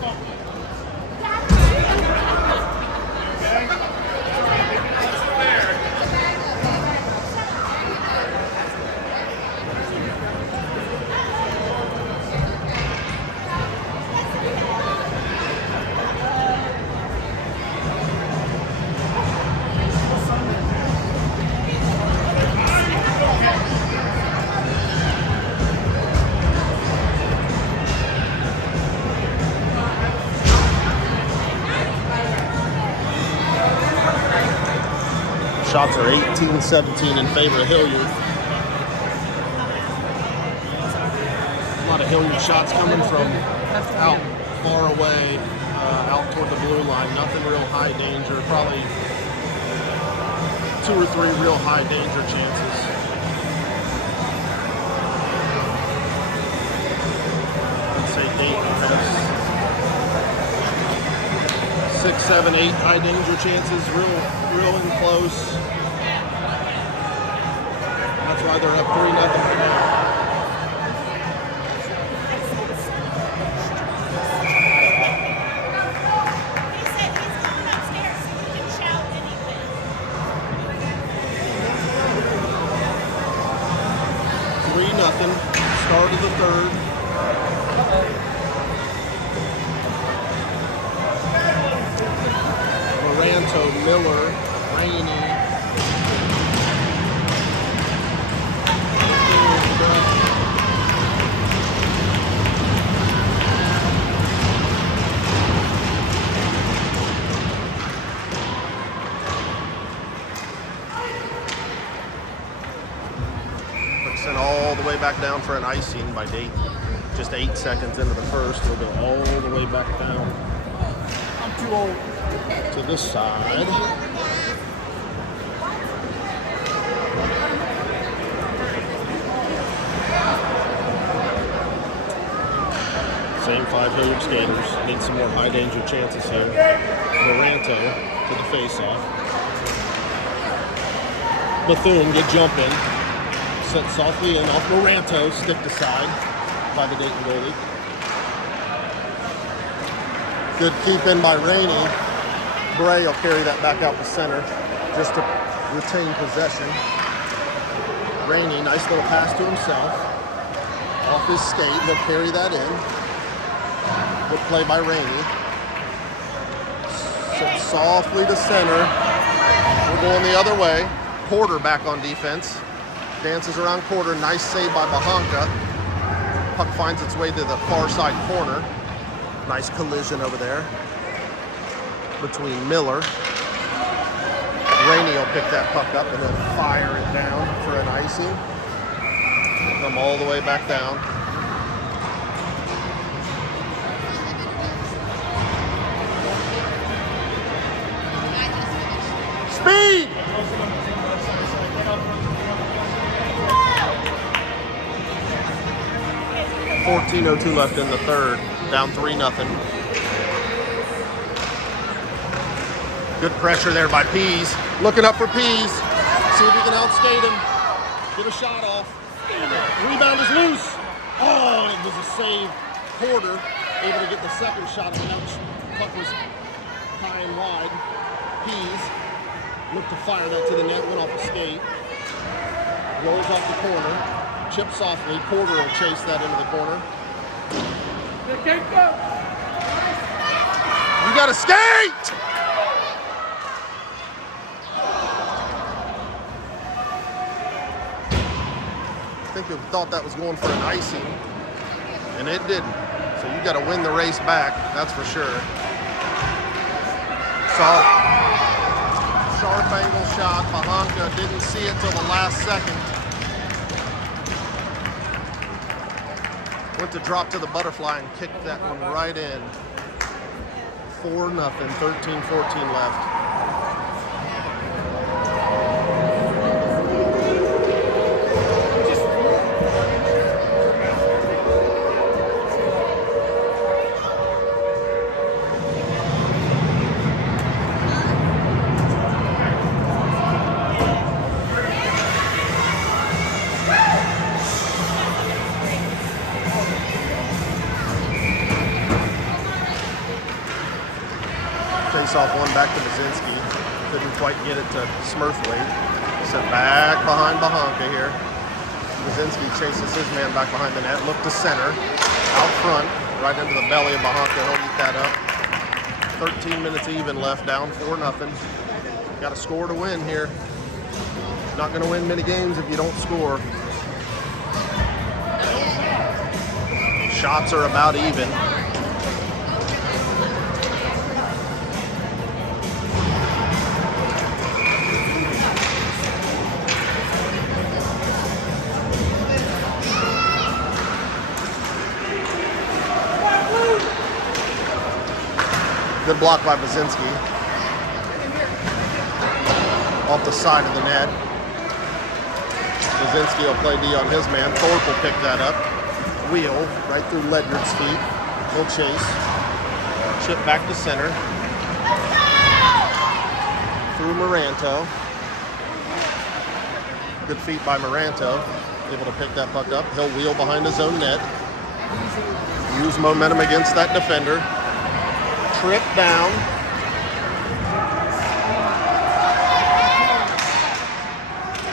Shots are 18-17 in favor of Hilliard. A lot of Hilliard shots coming from out far away, out toward the blue line. Nothing real high danger. Probably 2 or 3 real high danger chances. I'd say Dayton has 6, 7, 8 high danger chances, real and close. That's why they're up 3-0 right now. He said he's coming upstairs so you can shout anything. 3-0. Start of the third. Moranto, Miller, Rainey. Sent all the way back down for an icing by Dayton. Just 8 seconds into the first, we'll go all the way back down. I'm too old. To this side. Same 5 Hilliard skaters. Need some more high danger chances here. Moranto to the face-off. Bethune, good jump in. Sent softly in off Moranto, stick to side by the Dayton goalie. Good keep in by Rainey. Bray will carry that back out the center just to retain possession. Rainey, nice little pass to himself. Off his skate, he'll carry that in. Good play by Rainey. Sent softly to center. We're going the other way. Porter back on defense. Dances around quarter. Nice save by Bahanka. Puck finds its way to the far side corner. Nice collision over there between Miller. Rainey will pick that puck up and then fire it down for an icing. Come all the way back down. Speed! 14:02 left in the third. Down 3-0. Good pressure there by Pease. Looking up for Pease. See if he can outskate him. Get a shot off. Rebound is loose. Oh, and it was a save. Porter able to get the second shot of the match. Puck was high and wide. Pease looked to fire that to the net. Went off the skate. Rolls off the corner. Chip softly. Porter will chase that into the corner. You gotta skate! I think we thought that was going for an icing, and it didn't. So you gotta win the race back, that's for sure. Saw sharp angle shot. Bahanka didn't see it till the last second. Went to drop to the butterfly and kicked that one right in. 4-0, 13-14 left. Face off one back to Bazinski. Couldn't quite get it to Smurthwaite. Set back behind Bahanka here. Bazinski chases his man back behind the net. Look to center. Out front. Right into the belly of Bahanka. He'll eat that up. 13 minutes even left. Down 4-0. Got to score to win here. Not going to win many games if you don't score. Shots are about even. Good block by Bazinski. Off the side of the net. Bazinski will play D on his man. Thorpe will pick that up. Wheel right through Ledyard's feet. He'll chase. Chip back to center. Through Moranto. Good feet by Moranto. Able to pick that puck up. He'll wheel behind his own net. Use momentum against that defender. Trip down.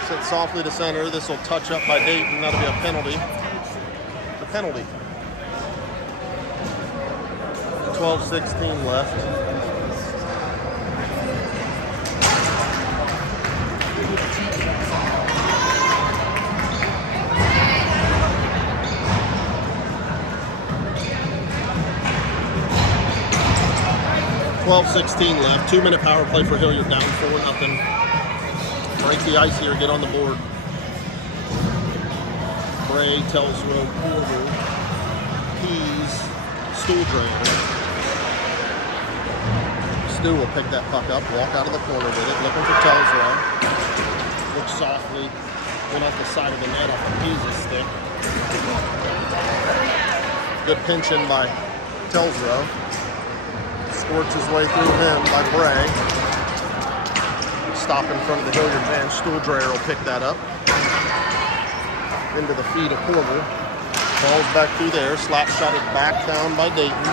Sit softly to center. This will touch up by Dayton. That'll be a penalty. The penalty. 12:16 left. $12:16 left. 2-minute power play for Hilliard, down 4-0. Break the ice here, get on the board. Bray, Telsrow, Porter, Pease, Stuhldrainer. Stu will pick that puck up, walk out of the corner with it, looking for Telsrow. Look softly, went off the side of the net off of Pease's stick. Good pinching by Telsrow. Squirts his way through him by Bray. Stop in front of the Hilliard bench. Stuhldrainer will pick that up. Into the feet of Porter. Falls back through there. Slap shotted back down by Dayton.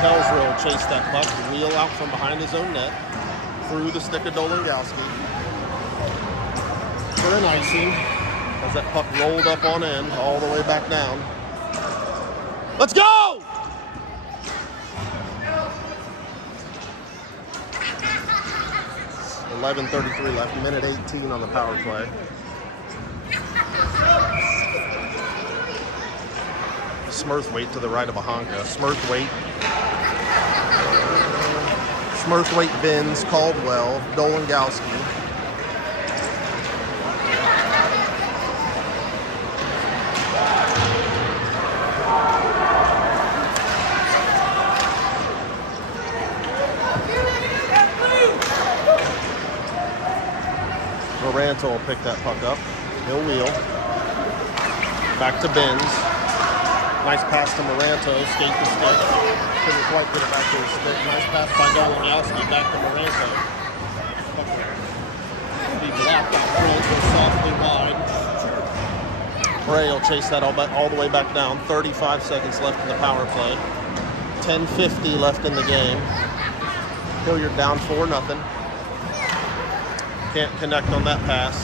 Telsrow will chase that puck. Wheel out from behind his own net. Through the stick of Dolingowski. For an icing. As that puck rolled up on end all the way back down. Let's go! 11:33 left, minute 18 on the power play. Smurthwaite to the right of Bahanka. Smurthwaite, Benz, Caldwell, Dolingowski. Moranto will pick that puck up. He'll wheel. Back to Benz. Nice pass to Moranto. Skate the stick. Couldn't quite get it back to his stick. Nice pass by Goliowski. Back to Moranto. Be blocked out front. Goes softly wide. Bray will chase that all the way back down. 35 seconds left in the power play. 10:50 left in the game. Hilliard down 4-0. Can't connect on that pass.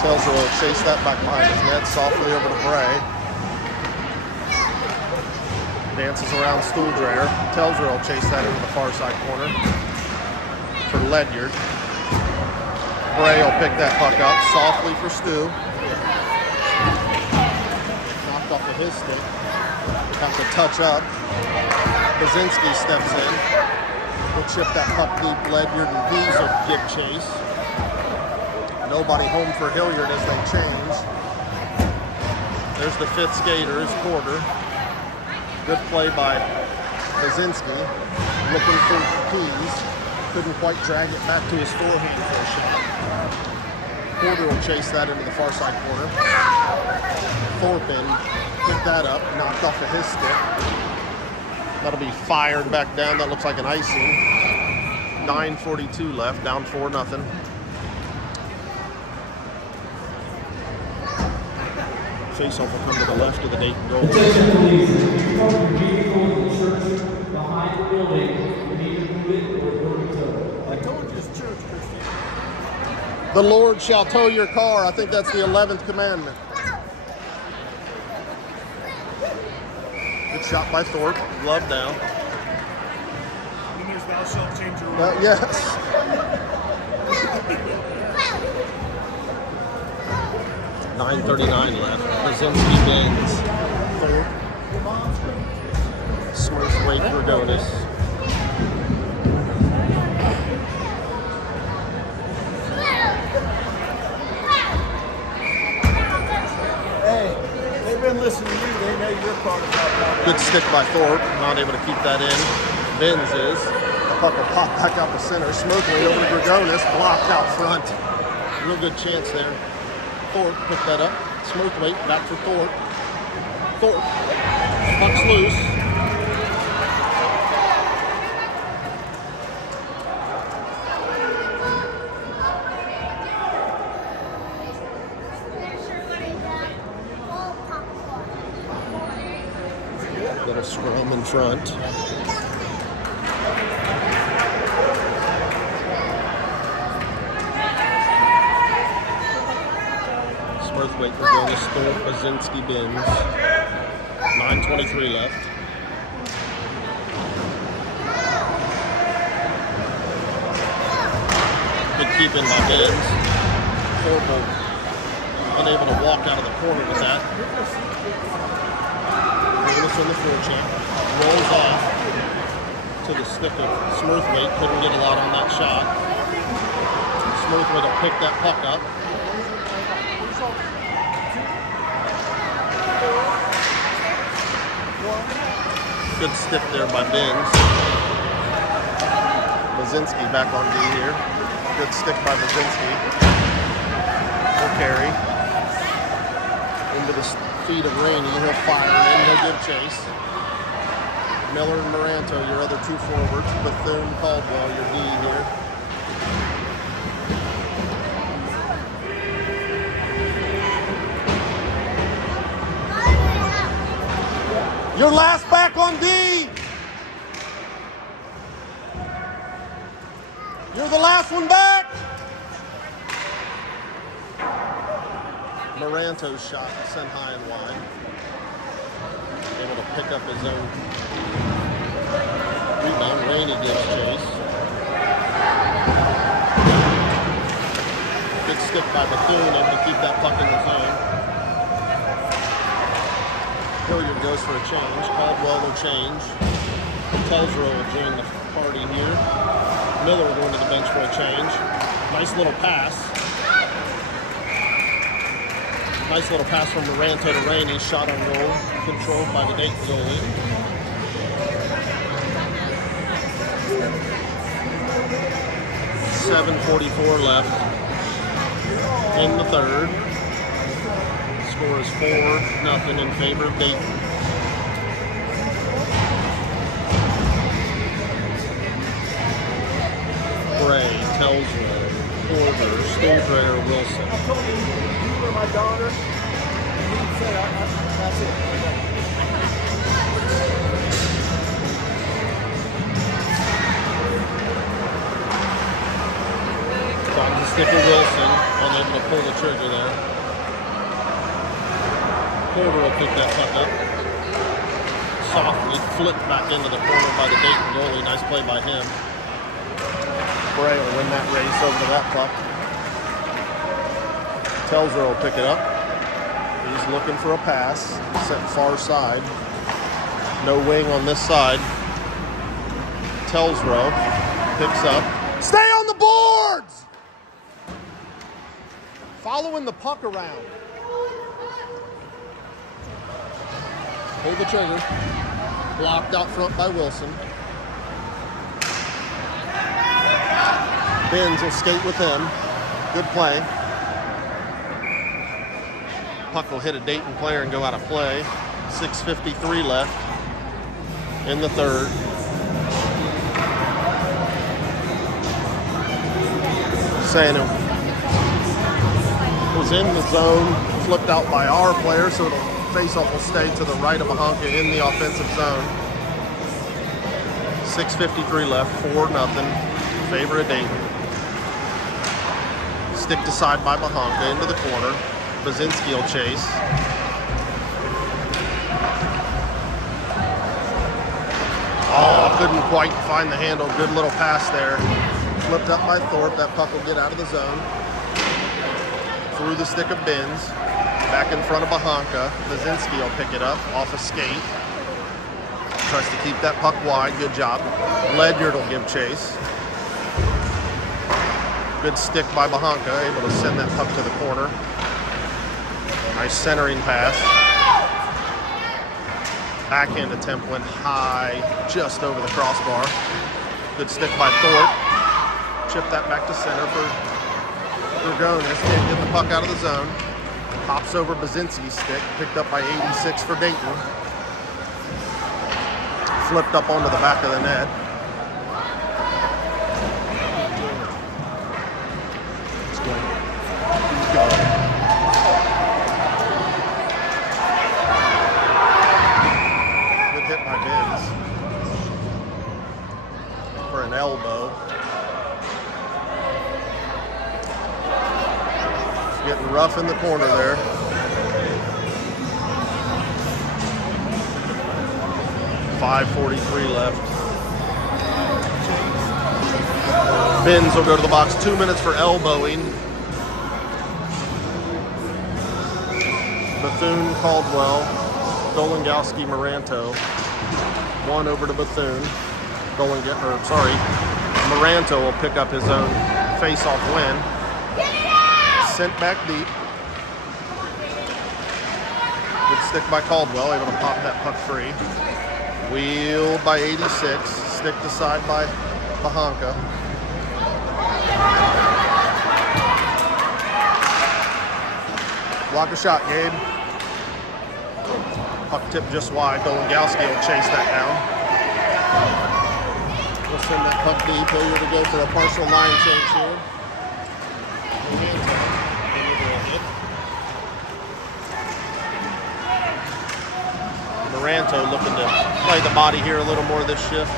Telsrud will chase that back behind his net, softly over to Bray. Dances around Stuhldrayer. Telsrud will chase that into the far side corner for Ledyard. Bray will pick that puck up softly for Stu. Knocked off of his stick. Have to touch up. Baczynski steps in. He'll chip that puck deep. Ledyard and Dees will give chase. Nobody home for Hilliard as they change. There's the fifth skater, his quarter. Good play by Baczynski. Looking for Keys. Couldn't quite drag it back to his forehand for a shot. Porter will chase that into the far side corner. Thorpe picked that up, knocked off of his stick. That'll be fired back down. That looks like an icing. 9:42 left, down 4-0. Faceoff will come to the left of the Dayton goal. Attention please, if you park your vehicle in the church behind the building, you need to move it or go to tow. I told you it's church, Christian. The Lord shall tow your car. I think that's the 11th commandment. Good shot by Thorpe. Glove down. And there's thou shalt change your mind. Yes. $9:39 left. Baczynski Benz. Thorpe. Smurfwaite Dragonis. Hey, they've been listening to you. They know your part about that. Good stick by Thorpe. Not able to keep that in. Benz is. The puck will pop back out the center. Smurfwaite over to Dragonis. Blocked out front. Real good chance there. Thorpe picked that up. Smurfwaite back for Thorpe. Thorpe. Puck's loose. Got a scrum in front. Smurfwaite for Dragonis. Thorpe, Baczynski Benz. 9:23 left. Good keeping by Benz. Thorpe unable to walk out of the corner with that. Dragonis on the forecheck. Rolls off to the stick of Smurfwaite. Couldn't get a lot on that shot. Smurfwaite will pick that puck up. Good stick there by Benz. Baczynski back on D here. Good stick by Baczynski. He'll carry. Into the feet of Rainey. He'll fire in. He'll give chase. Miller and Moranto, your other two forwards. Bethune, Caldwell, your D here. Your last back on D. You're the last one back. Moranto's shot sent high and wide. Able to pick up his own rebound. Rainey gives chase. Good stick by Bethune, able to keep that puck in the zone. Hilliard goes for a change. Caldwell will change. Telsrud will join the party here. Miller will go into the bench for a change. Nice little pass. Nice little pass from Moranto to Rainey. Shot on goal. Controlled by the Dayton goalie. 7:44 left in the third. Score is 4-0 in favor of Dayton. Bray, Telswell, Porter, Stoldreyer, Wilson. I told him you were my daughter, and he said, that's it. Trying to stick with Wilson, unable to pull the trigger there. Porter will pick that puck up. Softly flipped back into the corner by the Dayton goalie. Nice play by him. Bray will win that race over to that puck. Telzer will pick it up. He's looking for a pass. Set far side. No wing on this side. Telsrow picks up. Stay on the boards! Following the puck around. Pull the trigger. Blocked out front by Wilson. Benz will skate with him. Good play. Puck will hit a Dayton player and go out of play. 6:53 left in the third. Sano was in the zone, flipped out by our player, so the faceoff will stay to the right of Mahonka in the offensive zone. 6:53 left, 4-0, favor of Dayton. Stick to side by Mahonka into the corner. Bazinski will chase. Oh, couldn't quite find the handle. Good little pass there. Flipped up by Thorpe. That puck will get out of the zone. Through the stick of Benz. Back in front of Mahonka. Bazinski will pick it up off a skate. Tries to keep that puck wide. Good job. Ledyard will give chase. Good stick by Mahonka. Able to send that puck to the corner. Nice centering pass. Backhand attempt went high, just over the crossbar. Good stick by Thorpe. Chip that back to center for Dragonis. Can't get the puck out of the zone. Pops over Bazinski's stick. Picked up by 86 for Dayton. Flipped up onto the back of the net. Let's go. Let's go. Hit by Benz for an elbow. It's getting rough in the corner there. .543 left. Benz will go to the box. 2 minutes for elbowing. Bethune, Caldwell, Dolangowski, Maranto. One over to Bethune. Maranto will pick up his own face-off win. Sent back deep. Good stick by Caldwell, able to pop that puck free. Wheeled by 86. Stick to side by Mahonka. Block a shot, Gabe. Puck tip just wide. Dolangowski will chase that down. We'll send that puck deep. Hilliard to go for a partial line change here. Maranto looking to play the body here a little more this shift.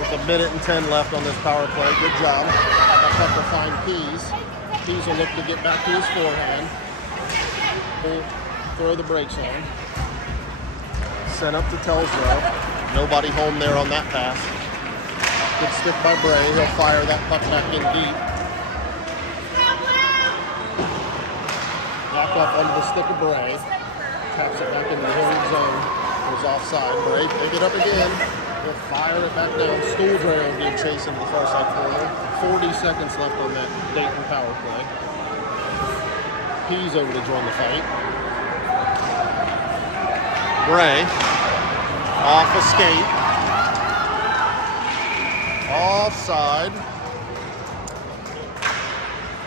With 1:10 left on this power play. Good job. That puck will find Pease. Pease will look to get back to his forehand. Throw the brakes on. Sent up to Telsrow. Nobody home there on that pass. Good stick by Bray. He'll fire that puck back in deep. Lock up under the stick of Bray. Taps it back into the Hilliard zone. Goes offside. Bray pick it up again. He'll fire it back down. Stoolsray will give chase into the far side corner. 40 seconds left on that Dayton power play. Pease over to join the fight. Bray, off a skate, offside,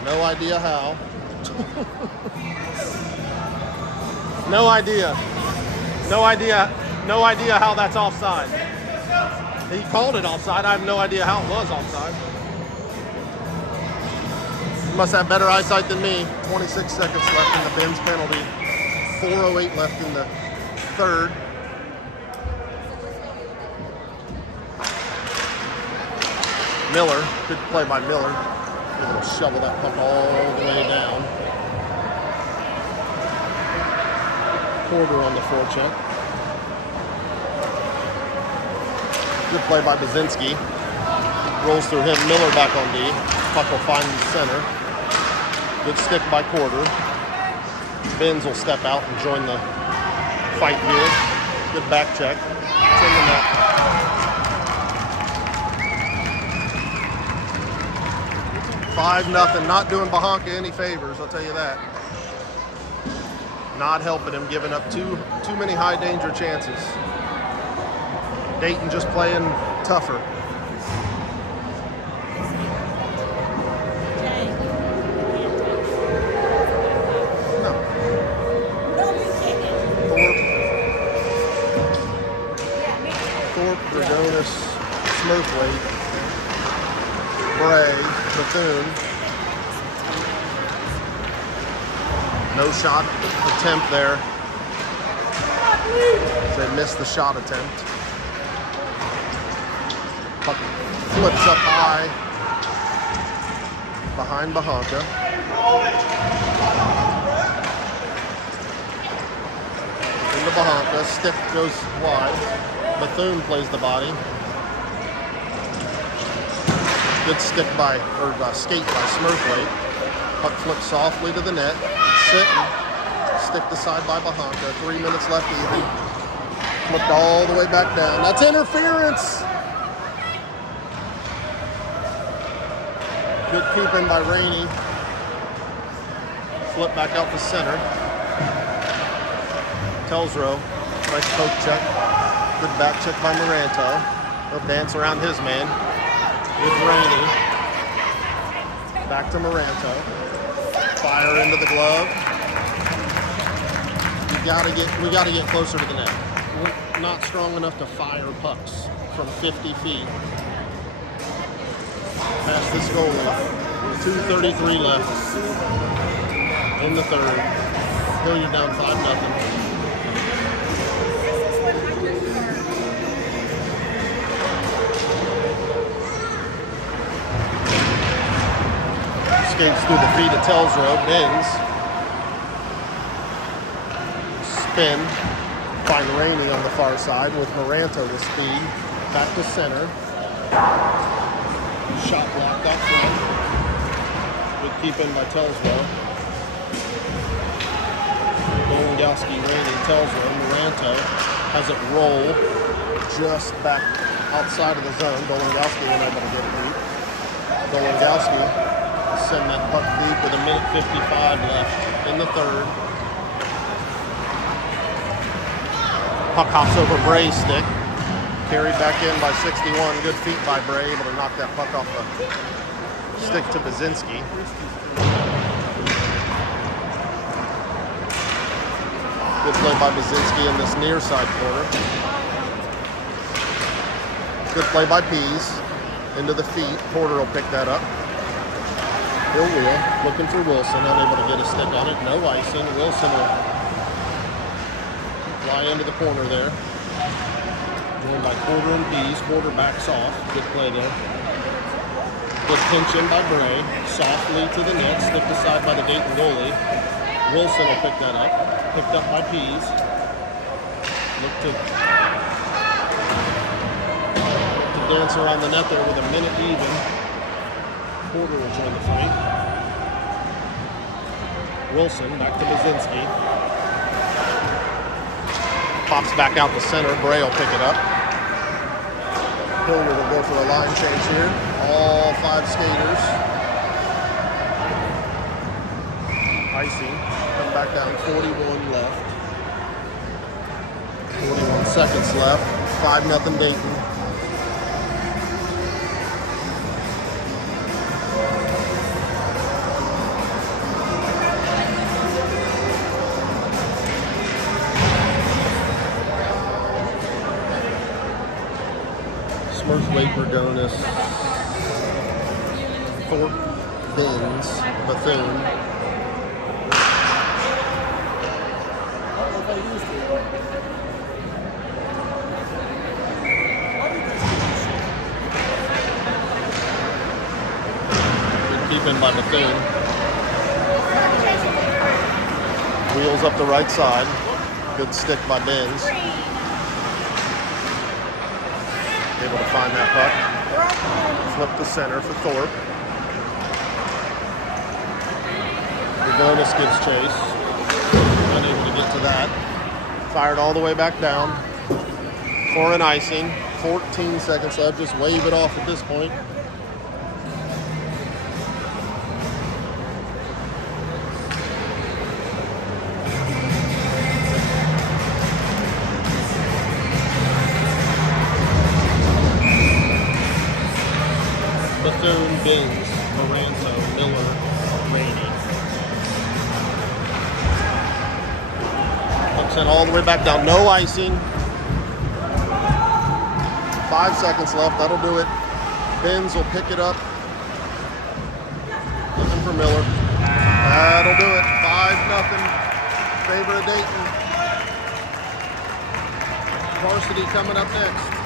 No idea how. No idea. No idea. No idea how that's offside. He called it offside. I have no idea how it was offside. He must have better eyesight than me. 26 seconds left in the Benz penalty. 4:08 left in the third. Miller, good play by Miller. Able to shovel that puck all the way down. Porter on the forecheck. Good play by Bazinski. Rolls through him. Miller back on D. Puck will find the center. Good stick by Porter. Benz will step out and join the fight here. Good back check. It's in the net. 5-0. Not doing Bahonka any favors, I'll tell you that. Not helping him, giving up too many high danger chances. Dayton just playing tougher. No. Thorpe, Dragonis, Smurthwaite, Bray, Bethune. No shot attempt there. They missed the shot attempt. Puck flips up high behind Bahonka. Into Bahonka. Stick goes wide. Bethune plays the body. Good stick by, or skate by Smurthwaite. Puck flips softly to the net. Sitting. Stick the side by Bahonka. 3 minutes left even. Flipped all the way back down. That's interference. Good keeping by Rainey. Flip back out to center. Telsrow. Nice poke check. Good back check by Moranto. He'll dance around his man. With Rainey. Back to Moranto. Fire into the glove. We gotta get closer to the net. We're not strong enough to fire pucks from 50 feet. Past this goalie. 2:33 left in the third. Hilliard down 5-0. Skates through the feet of Telsrow, bends. Spin. Find Rainey on the far side with Moranto with speed. Back to center. Shot blocked out front. Good keeping by Telsrow. Dolingowski, Rainey, Telsrow. Moranto has it roll just back outside of the zone. Dolingowski unable to get it deep. Dolingowski send that puck deep with 1:55 left in the third. Puck hops over Bray's stick. Carried back in by 61. Good feet by Bray, able to knock that puck off the stick to Bazinski. Good play by Bazinski in this near side corner. Good play by Pease. Into the feet. Porter will pick that up. He'll wheel. Looking for Wilson. Unable to get a stick on it. No icing. Wilson will fly into the corner there. Joined by Porter and Pease. Porter backs off. Good play there. Good pinch in by Bray. Softly to the net. Stick aside by the Dayton goalie. Wilson will pick that up. Picked up by Pease. Look to dance around the net there with a minute even. Porter will join the fight. Wilson back to Bazinski. Pops back out the center. Bray will pick it up. Hilliard will go for a line change here. All 5 skaters. Icing. Come back down. 41 left. 41 seconds left. 5-0 Dayton. Wait, Dragonis, Thorpe, Benz, Bethune. I don't know if they used it. I think that's Good keeping by Bethune. Wheels up the right side. Good stick by Benz. Able to find that puck. Flip the center for Thorpe. Dragonis gives chase. Unable to get to that. Fired all the way back down for an icing. 14 seconds left. Just wave it off at this point. Bethune, Benz, Moranto, Miller, Rainey. Pucks in all the way back down. No icing. 5 seconds left. That'll do it. Benz will pick it up. Looking for Miller. That'll do it. 5-0. Favor of Dayton. Varsity coming up next.